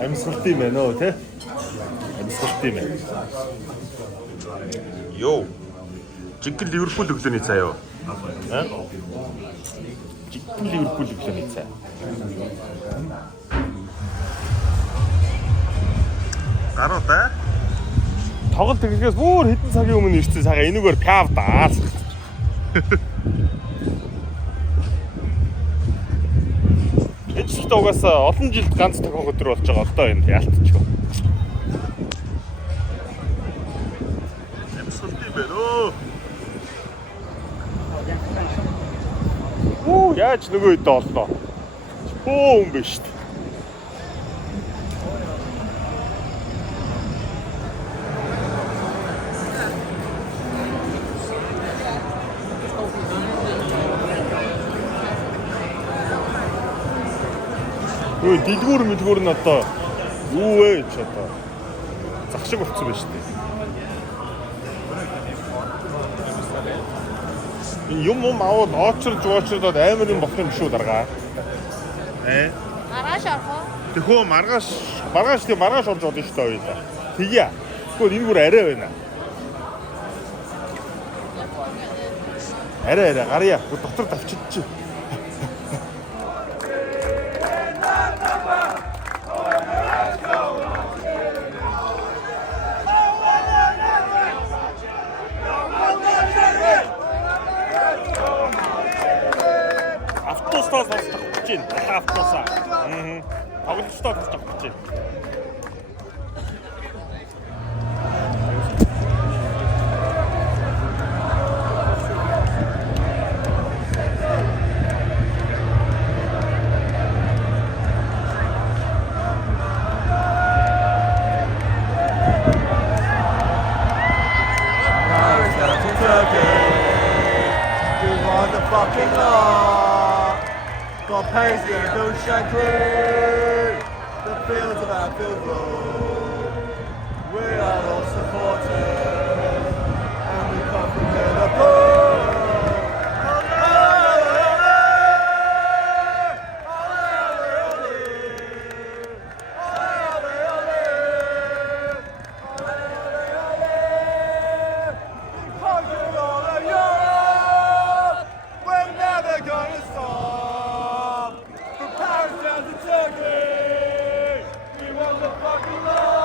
Амьсгалт юм байна уу те? Амьсгалт юм байна. Йоо. Жигэл Ливерпул өглөөний цай юу? Жигэл Ливерпул өглөөний цай. Гаруу та. Тоглолт тэгээс бүр хэдэн цагийн өмнө ирсэн цагаа энэгээр пяв даалах. Эцэгт угаасаа олон жилд ганц тохиог өдөр болж байгаа одоо энэ яалтчихв. Амьсгалт юм байна өө. Яаж нөгөө хэд олноо. Юм биш үү? Өө дэлгүүр нь одоо юу вэ ч одоо зах шиг болцсон байна шүү дээ. Юм аваад очрод амар юм болох юм шүү даргаа. Маргааш орох уу? Тэхөө маргааш орж болно шүү дээ хоёулаа. Тэгье. Тэгвэл энэ бүр арай байна. Арай гарья. Дотор давчиж. Автостаас авчих гэж байна. Автосаа. Тоглолтоо авчих гэж байна. God pays the don't shine through the fields of our field road. We are all supporters and we come from Liverpool. Turkey, we want the fucking love.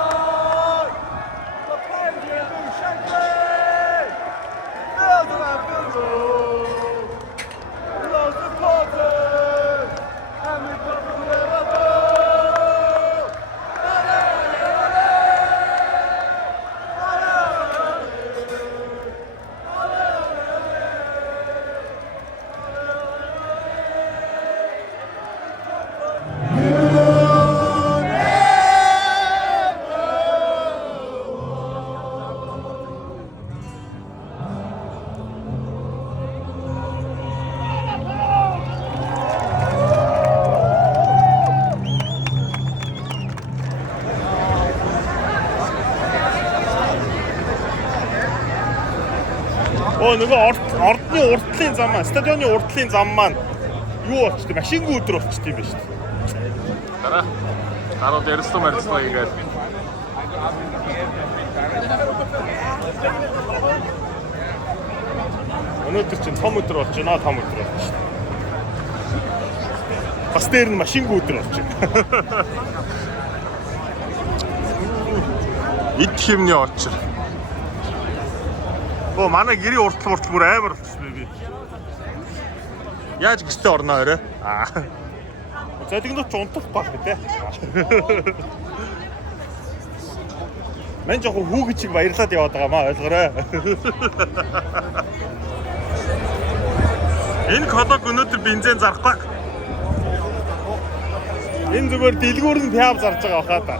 нөгөө ордны уртлын зам маань, стадионы уртлын зам маань юу болчтой? Машингүй өдөр болчтой юм байна шүү дээ. Дараа. Гарууд ярилцлаа хийгээд. Өнөөдөр чинь том өдөр болж байна, том өдөр болж байна. Бас дээр нь машингүй өдөр болж байна. Эд хэмнээ очир. Оо манай гэрийн уртл бүр амар болчихсон би. Яаж гэртээ орноо өрөө? Задигнууд ч унтахгүй байх тий. Мэн жоохон хүүг чиг баярлаад яваад байгаа маа ойлгоорой. Энэ кодог өнөөдөр бензин зарахгүй. Энэ зүгээр дэлгүүр нь пяв зарж байгаа бахаа та.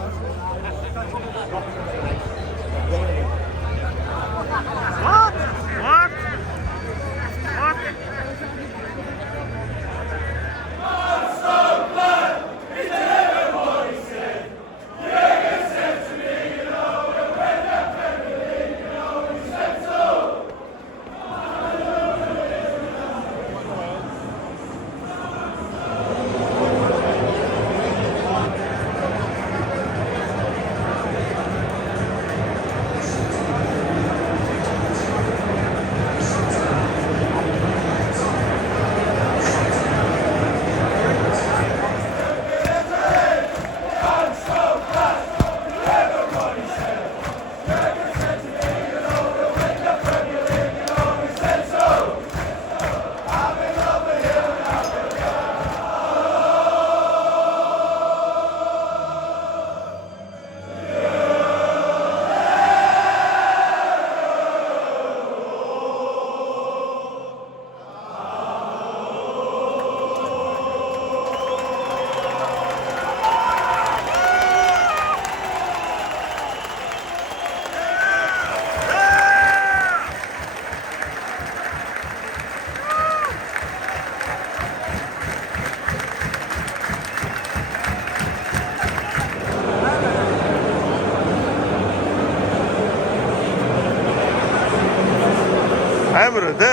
Амар үү те?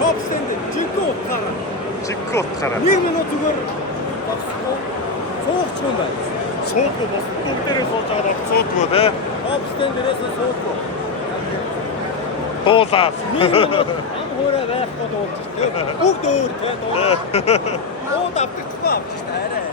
Коп стенд жинхэнэ утгаараа. Жинхэнэ утгаараа. 1 минут зүгээр суугч юм байна. Суудгүй бос бүгдээрээ сууж байгаа бол суудгүй те? Коп стендээс сууггүй. Дуулаад. Ам хоороо байхгүй дуулж те. Бүгд өөр те дуулаад. Дууд авчихгүй авчих та арай.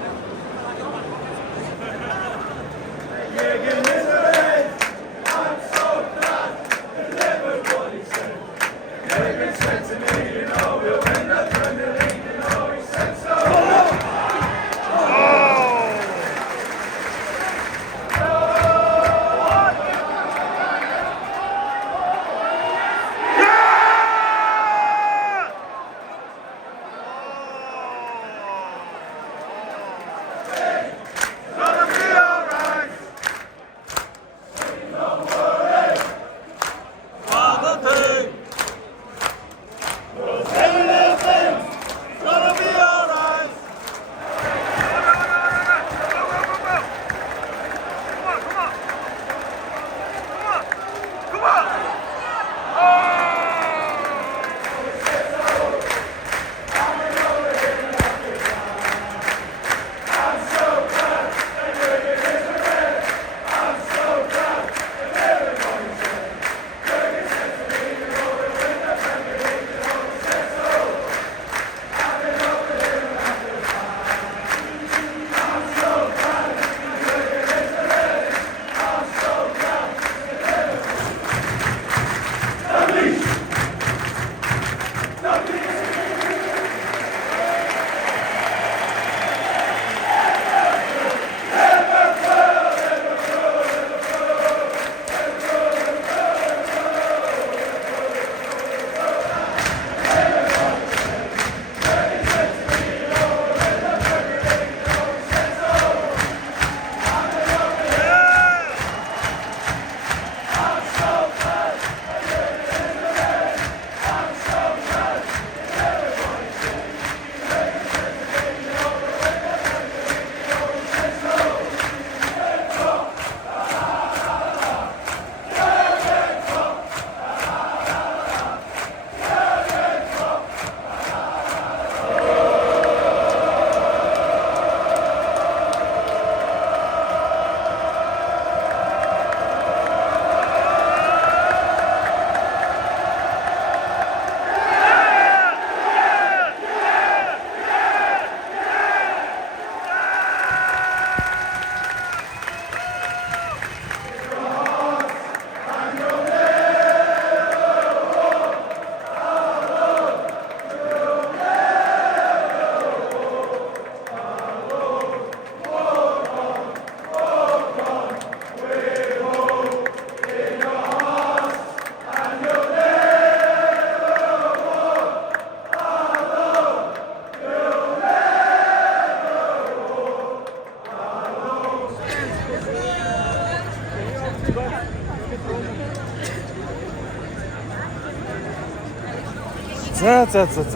За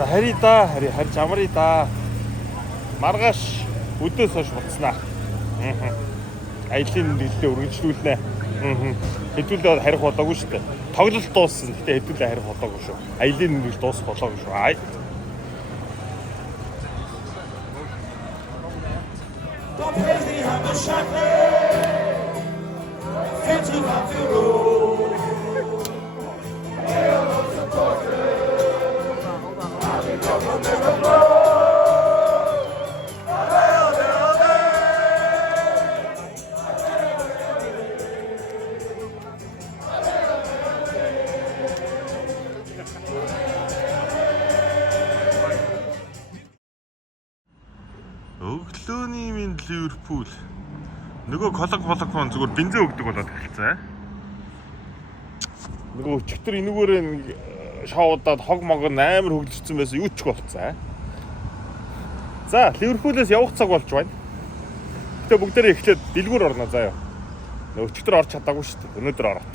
харьяа да. Харьж амраа да. Маргааш өдөөс хойш буцснаа. Аялын нэлээд үргэлжлүүлнэ. Хэдүүлээ харих болоогүй шүү дээ. Тоглолт дууссан. Гэтэ хэдүүлээ харих болоогүй шүү. Аялын нэлээд дуусах болоогүй шүү. Ай. Өглөөний минь Ливерпул. Нөгөө колог зүгээр бензин өгдөг болоод эхэлсэн. Нөгөө өчигдөр энүүгээрээ шоудаад хог мог амар хөгжсөн байсан юу ч болцсон. За, Ливерпулээс явах цаг болж байна. Гэтэ бүгдээрээ эхлээд дэлгүүр орно заяа. Өчигдөр орч чадаагүй шүү дээ. Өнөөдөр орох.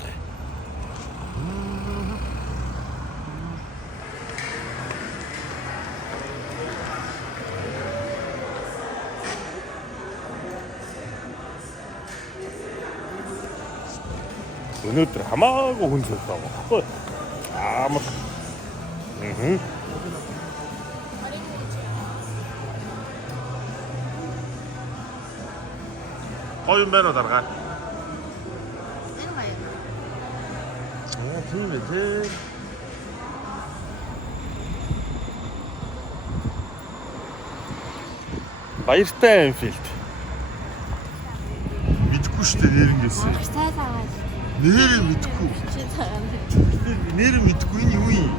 Өнөөдөр хамаагүй хүн зүйл байгаа байхгүй. Амар. Гоё юм байна уу дарга? Энэ баяр. Тийм ээ. Баяртай Анфилд. Мэдгүй шүү дээ нэрнгээсээ. Баяртай байгаа. Нэр мэдгүй. Нэр мэдгүй нь юу юм?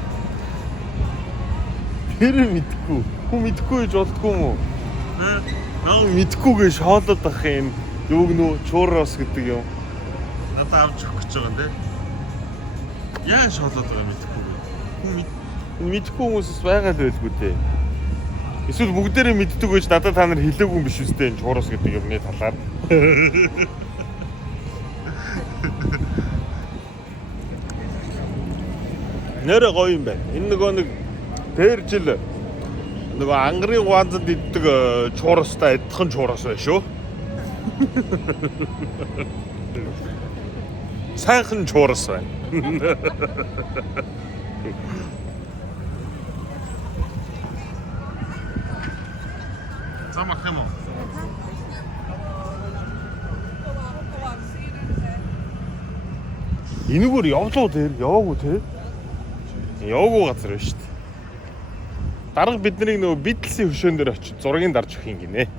Нэр мэдгүй. Хүн мэдгүй гэж болдгоо юм уу? Наа мэдгүй гэж шоолоод ах юм. Юуг нөө чуурос гэдэг юм. Надад авч өгөх гэж байгаа юм те. Яа шоолоод байгаа мэдгүй. Хүн мэдгүй хүмүүсээс байгаад байлгүй те. Эсвэл бүгдээрээ мэддэг гэж надад та нар хэлээгүй юм биш үстэй энэ чуурос гэдэг юмны талаар. Нэрэ гоё юм байна. Энэ нэг тэр жил нөгөө ангарын гуанзанд иддэг чуурастай адилхан чуурас байна шүү. Сайхан чуурас байна. Замах юм уу? Энэгээр явлуу тэр яваагүй тэр. Яваагүй газар байна шүү дээ. Дарга биднийг нөгөө Битлсийн хөшөөн дээр очиж зургийг дарж өгөх юм гинэ.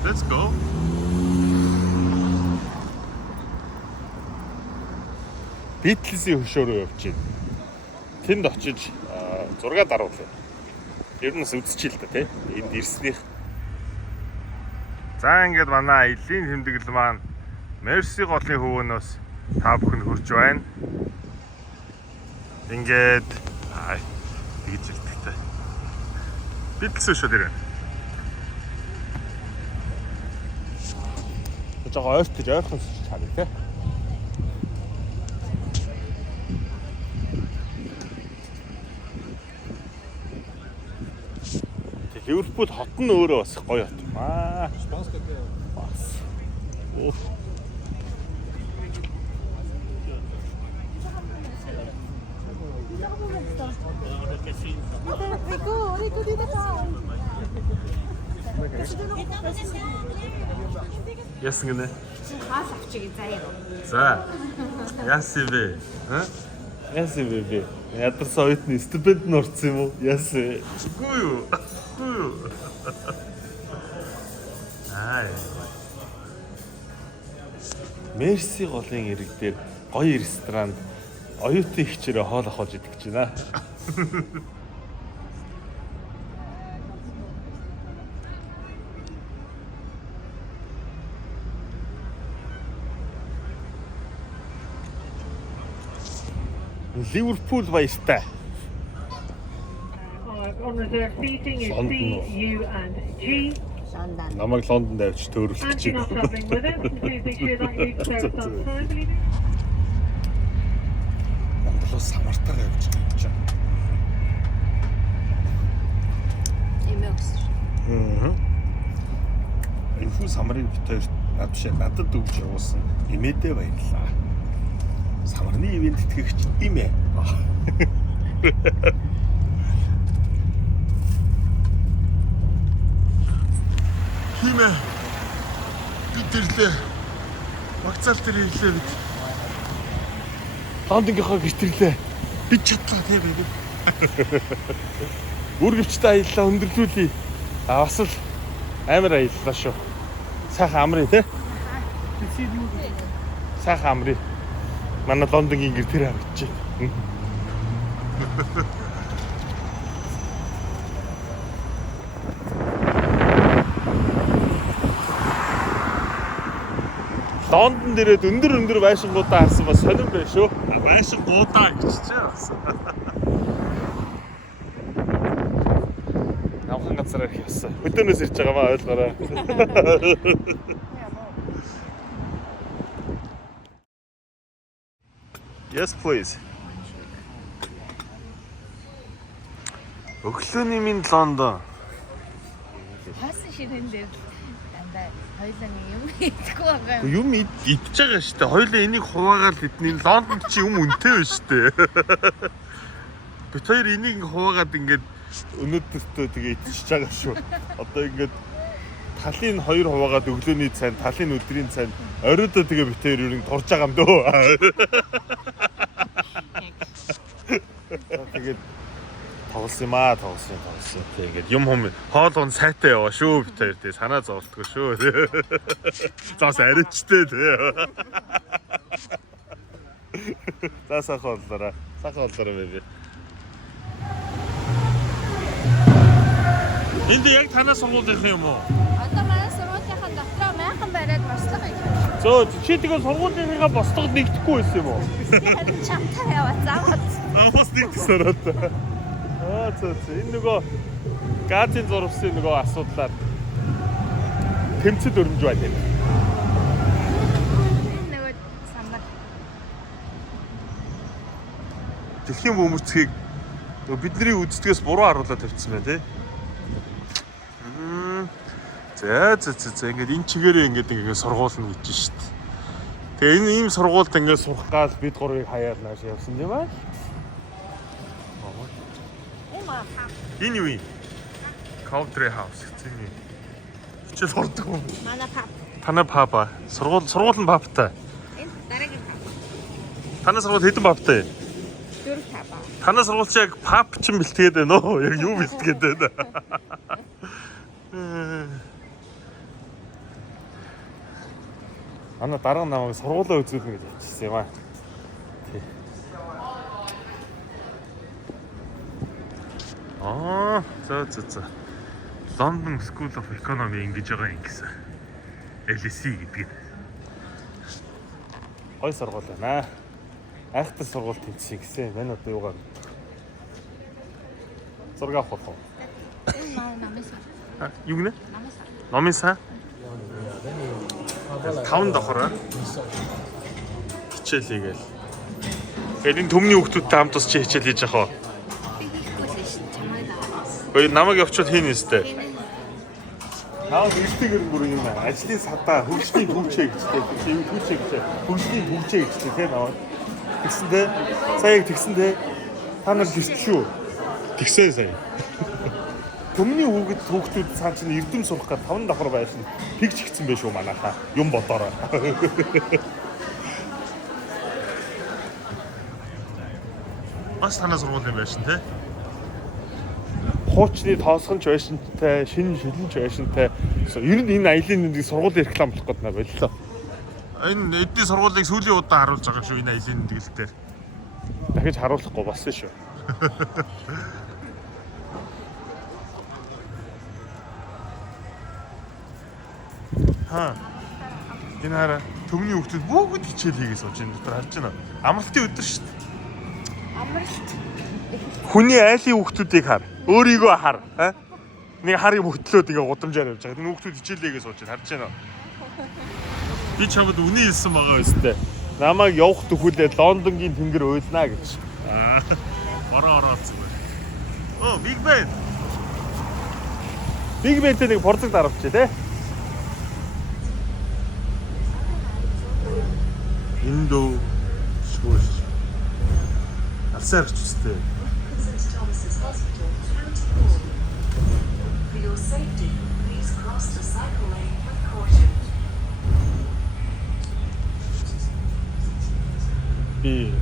Let's go. Битлсийн хөшөөрөө явж байна. Тэнд очиж зураг даруулъя. Ер нь үзчихээ л да тий. Энд ирснийх. За ингээд манай аялын тэмдэглэл маань Мерси голын хөвөнөөс та бүхэн хурж байна. Ингээд тэгж хэлдэг. Битлсэн шүү дээр. Жоо ойртож ойрхон чарыг те. Ливерпул хот нь өөрөө бас гоё хот. Спонс гэдэг. Бас. Оо. Яасан гинэ? Хаал авчиг заяа. За. Яасан бэ? Яасан бэ? Ядарсан оюутны стипенд нь орсон юм уу? Яасан? Үгүй юу? Мерси голын ирэг дээр гоё ресторанд оюутны хичээрээ хоол авах идэх гэж байна. Ливерпул баяртай. On reserve seating is C, U and G. Лондон. Намайг Лондонд авчиж төөрүүлэх гэж байна. Монголоос самартаа авч гэж байна. Эмэкс. Энэхүү самрын битээр надад өгч явуулсан имэдэ баярлаа. Самарны ивент тэтгэгч имэ. Химэ. Битэрлээ. Вакцал дээр ирлээ бид. Лондонгийнхоо гэтэрлээ. Бид чадлаа тийм ээ. Үргэлжтэй аяллаа өндөрлүүлээ. Бас л амар аяллаа шүү. Сайхан амрын тий. Сайхан амрын. Манай Лондонгийн гэр тэр харагдчих. Лондон дээрээ өндөр байшингуудаа харсан ба сонирн байх шүү. Байшингуудаа гэж чинь бас. Явхан газар их явсан. Хөдөөнөөс ирж байгаа маа ойлгоорой. Yes please. Өглөөний минь Лондон. Хасан ширхэн дээр дандаа хоёлын юм идэхгүй байгаа. Юм идчихэж байгаа шүү дээ. Хоёулаа энийг хуваагаад идэх. Лондонд чи юм үнэтэй байна шүү дээ. Бид хоёр энийг хуваагаад ингээд өнөөдөртөө тэгээ идчихэж байгаа шүү. Одоо ингээд талын хоёр хуваагаад өглөөний цайнд, талын өдрийн цайнд оройдоо тэгээ бид хоёр юу турж байгаа юм дөө. Тэгээд тоглосон юм аа, тоглосон. Тэгээд юм хоол сайтай яваа шүү бид хоёр тэгээ санаа зовлтгүй шүү. Заас аричтэй тэгээ. За сайхан боллоо. Бэби. Энд яг танаас сургуулийнх юм уу? Одоо манай сургуулийн дотроо майхан бариад бослого юм. Зөө чи тэгээ сургуулийнхаа бослогод нэгдэхгүй байсан юм уу? Харин чамтай яваа заавал. Бас нэгдсэн ороод. Энэ нөгөө газын зурвсын нөгөө асуудлаар тэмцэл өрнөж байна юм. Нөгөө самбар. Дэлхийн бөмбөрцгийг бидний үздэгээс буруу харуулаад тавьчихсан байна тий. За ингээд энэ чигээрээ ингээд сургуулна гэж шүү дээ. Тэгээ энэ ийм сургуульд ингээд сурах гал бид гурвыг хаяад нааш явсан юм аа. Энэ юу юм? Country house гэсэн юм. Хичээл хордог юм. Манай пап. Танай папа. Сургууль нь паптай. Энэ дараагийн пап. Танай сургууль хэдэн паптай? 4 папа. Танай сургууль яг пап ч юм бэлтгээд байна уу? Яг юу бэлтгээд байна? Ана дараа нь намайг сургуулаа үзүүлнэ гэж хэлсэн юм аа. Тий. За. London School of Economy ингэж байгаа юм гэсэн. LSE гэдэг. Хой сургууль байна. Айхтар сургууль тэнцсэн гэсэн. Мань одоо юугаар зураг авах уу? Намын сан. Юу гэнэ? Намын сан. Номын сан? 5 давхар хичээл хийгээл. Тэгээд энэ төмний хүүхдүүдтэй хамт ус чи хичээл хийж явах уу? Би хийхгүй л шин чамайг даа. Ой намайг явуучвал хийн нэстэй. Наад ихтэйгэр бүр юм ажлын садаа хөгжлийн хөгжээ гэжтэй. Тийм хөгжээ гэж. Хөгжлийн хөгжээ гэжтэй тийм аваад. Тэгсэндээ сая тэгсэндээ та нар гэрч шүү. Тэгсэн сая. Төмний хүүхдүүд цаан чинь эрдэм сурах гэж 5 давхар байсан. Тэгж ихсэн байх шүү манайхаа. Юм бодоорой. Бас танаас сургууль юм байсан те. Хуучны тоосгонч байшинтай, шинэ шилэнч байшинтай. Ер нь энэ аялын нэгийг сургуулийн реклам болох гэдэг нэ боллоо. Энэ эдний сургуулийг сүүлийн удаа харуулж байгаа шүү энэ аялын нэгэлт дээр. Дахиж харуулахгүй болсон шүү. Энэ хараа төмний хүүхдүүд бүгд хичээл хийгээ сууж энэ дотор харж байна. Амралтын өдөр шүү дээ. Амралт. Хүний айлын хүүхдүүдийг хар. Өөрийгөө хар. Нэг харыг мөтлөөд ингээ гудамжаар явж байгаа. Энэ хүүхдүүд хичээлээгээ сууж байна. Харж байна уу? Би чамд үнэн хэлсэн байгаа өстэй. Намайг явах төхүүлээд Лондонгийн тэнгэр уйлнаа гэж. Ороо зүгээр. Оо, Big Ben. Big Ben-тэй нэг порцог даравч тий. Индо шүүс. Алсаарч үстэй. For your safety, please cross the cycle lane with caution. Би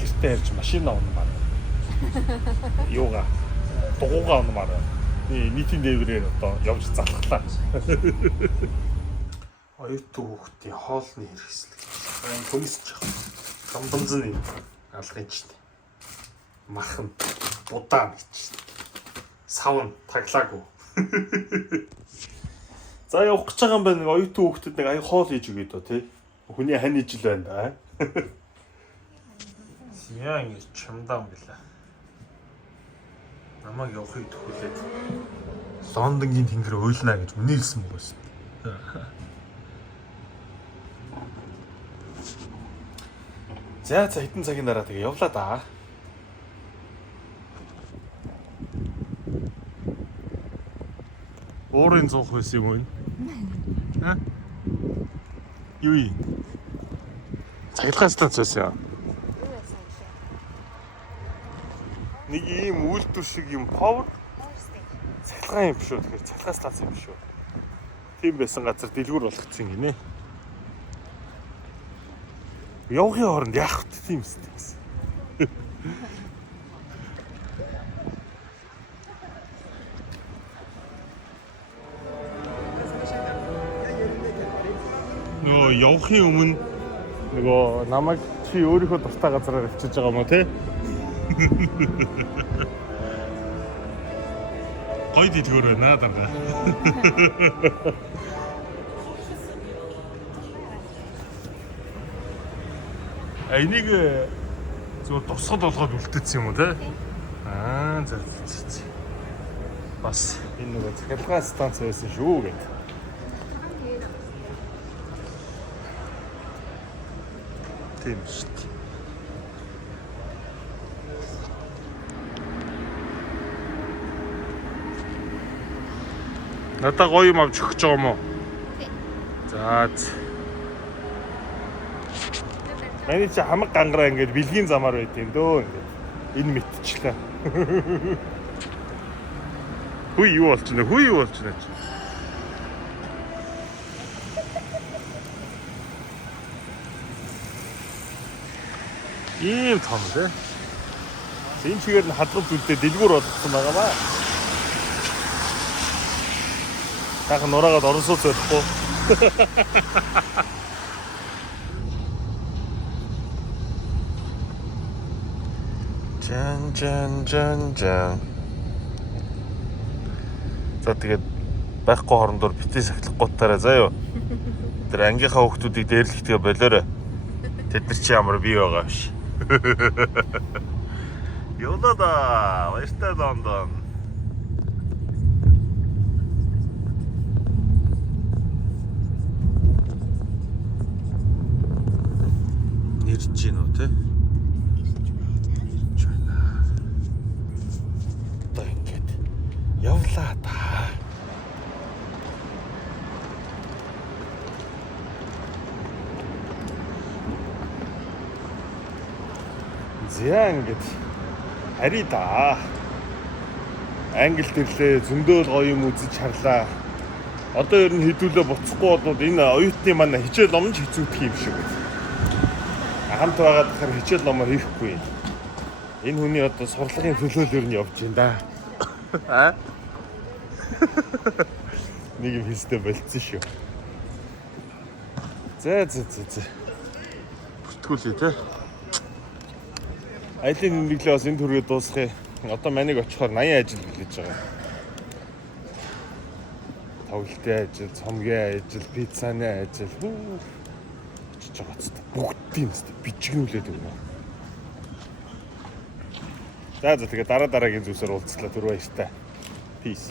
гэртээ ирж машин авна байна. Юугаа дугуугаа авна байна. Би нийтийн дээврээр одоо явж залхлаа. Оюутан хүүхдийн хоолны хэрэгслэг. Комисч яах. Гамбанзны алгын чинь. Махан будаа гэж. Савн таглаагүй. За явах гэж байгаа юм байна. Нэг оюутан хүүхдэд нэг аяг хоол хийж өгье дөө тий. Хүний хань ижил байна да. Яа ингэ чамдаан билээ. Намайг явахыг төхүүлээд Лондонгийн тэнгэр уйлнаа гэж үнэ хэлсэн мөн байсан. За хэдэн цагийн дараа тэгээ явлаа да. Уурын цуух байсан юм уу? Ха? Юу юм? Цахилгаан станц байсан юм. Нэг ийм үйлдвэр шиг юм power цахилгаан юм шүү. Тэгэхээр цахилгаан станц юм шүү. Тийм байсан газар дэлгүүр болгоцсон гинэ. Явахын хооронд яах вэ тийм үстэй. Нөгөө явахын өмнө нөгөө намайг чи өөрийнхөө дуртай газараар авчиж байгаа юм уу те? Гой дэлгүүр байна дарга. Энийг зөв тусгад болгоод үлдээсэн юм уу те? Зөв. Бас энэ нөгөө цахилгаан станц байсан шүү гэдэг. Тийм шүү дээ. Надад гоё юм авч өгч байгаа юм уу? За. Миний чи хамаг гангараа ингээд бэлгийн замаар байт юм дөө ингээд. Энэ мэдчихлээ. Хүй юу болчихно? Ийм том дээ. Энэ чигээр нь хадгалж үлдээ дэлгүүр болгосон байгаа маа. Таах нураагаад оросоос байхгүй. Жан. За тэгээд байхгүй хорондоор битээ сахилахгүйтаараа заа юу. Тэр ангийнхаа хүүхдүүдийг дээрлэхтэйгээ болоорой. Тэд нар чи ямар бий байгаа биш. Явлаа да. Баяртай Лондон. Нэрж гин үү те? Одоо ингэж явлаа да. За ингэж хари да. Англи төрлөө зөндөө гоё юм үзэж харлаа. Одоо ер нь хэдүүлээ буцахгүй болоод энэ оюутны манай хичээл номж хэцүүдэх юм шиг байна. Хамт байгаад тэгэхээр хичээл номоо хийхгүй. Энэ хүний одоо сурлагын төлөөл ер нь явж байна да. Аа? Нэг юм хэлстэй болцсон шүү. За. Бүтгүүлээ те. Айлын нэмэглээ бас энэ төрөйд дуусгая. Одоо манайг очихоор 80 ажил билээж байгаа. Тоглолтын ажил, цомгийн ажил, пиццаны ажил. Очиж байгаа ч бүгдийн бичгнүүлээд өгнө. За тэгээ дараагийн зүйлсээр уулзлаа. Түр баяртай. Peace.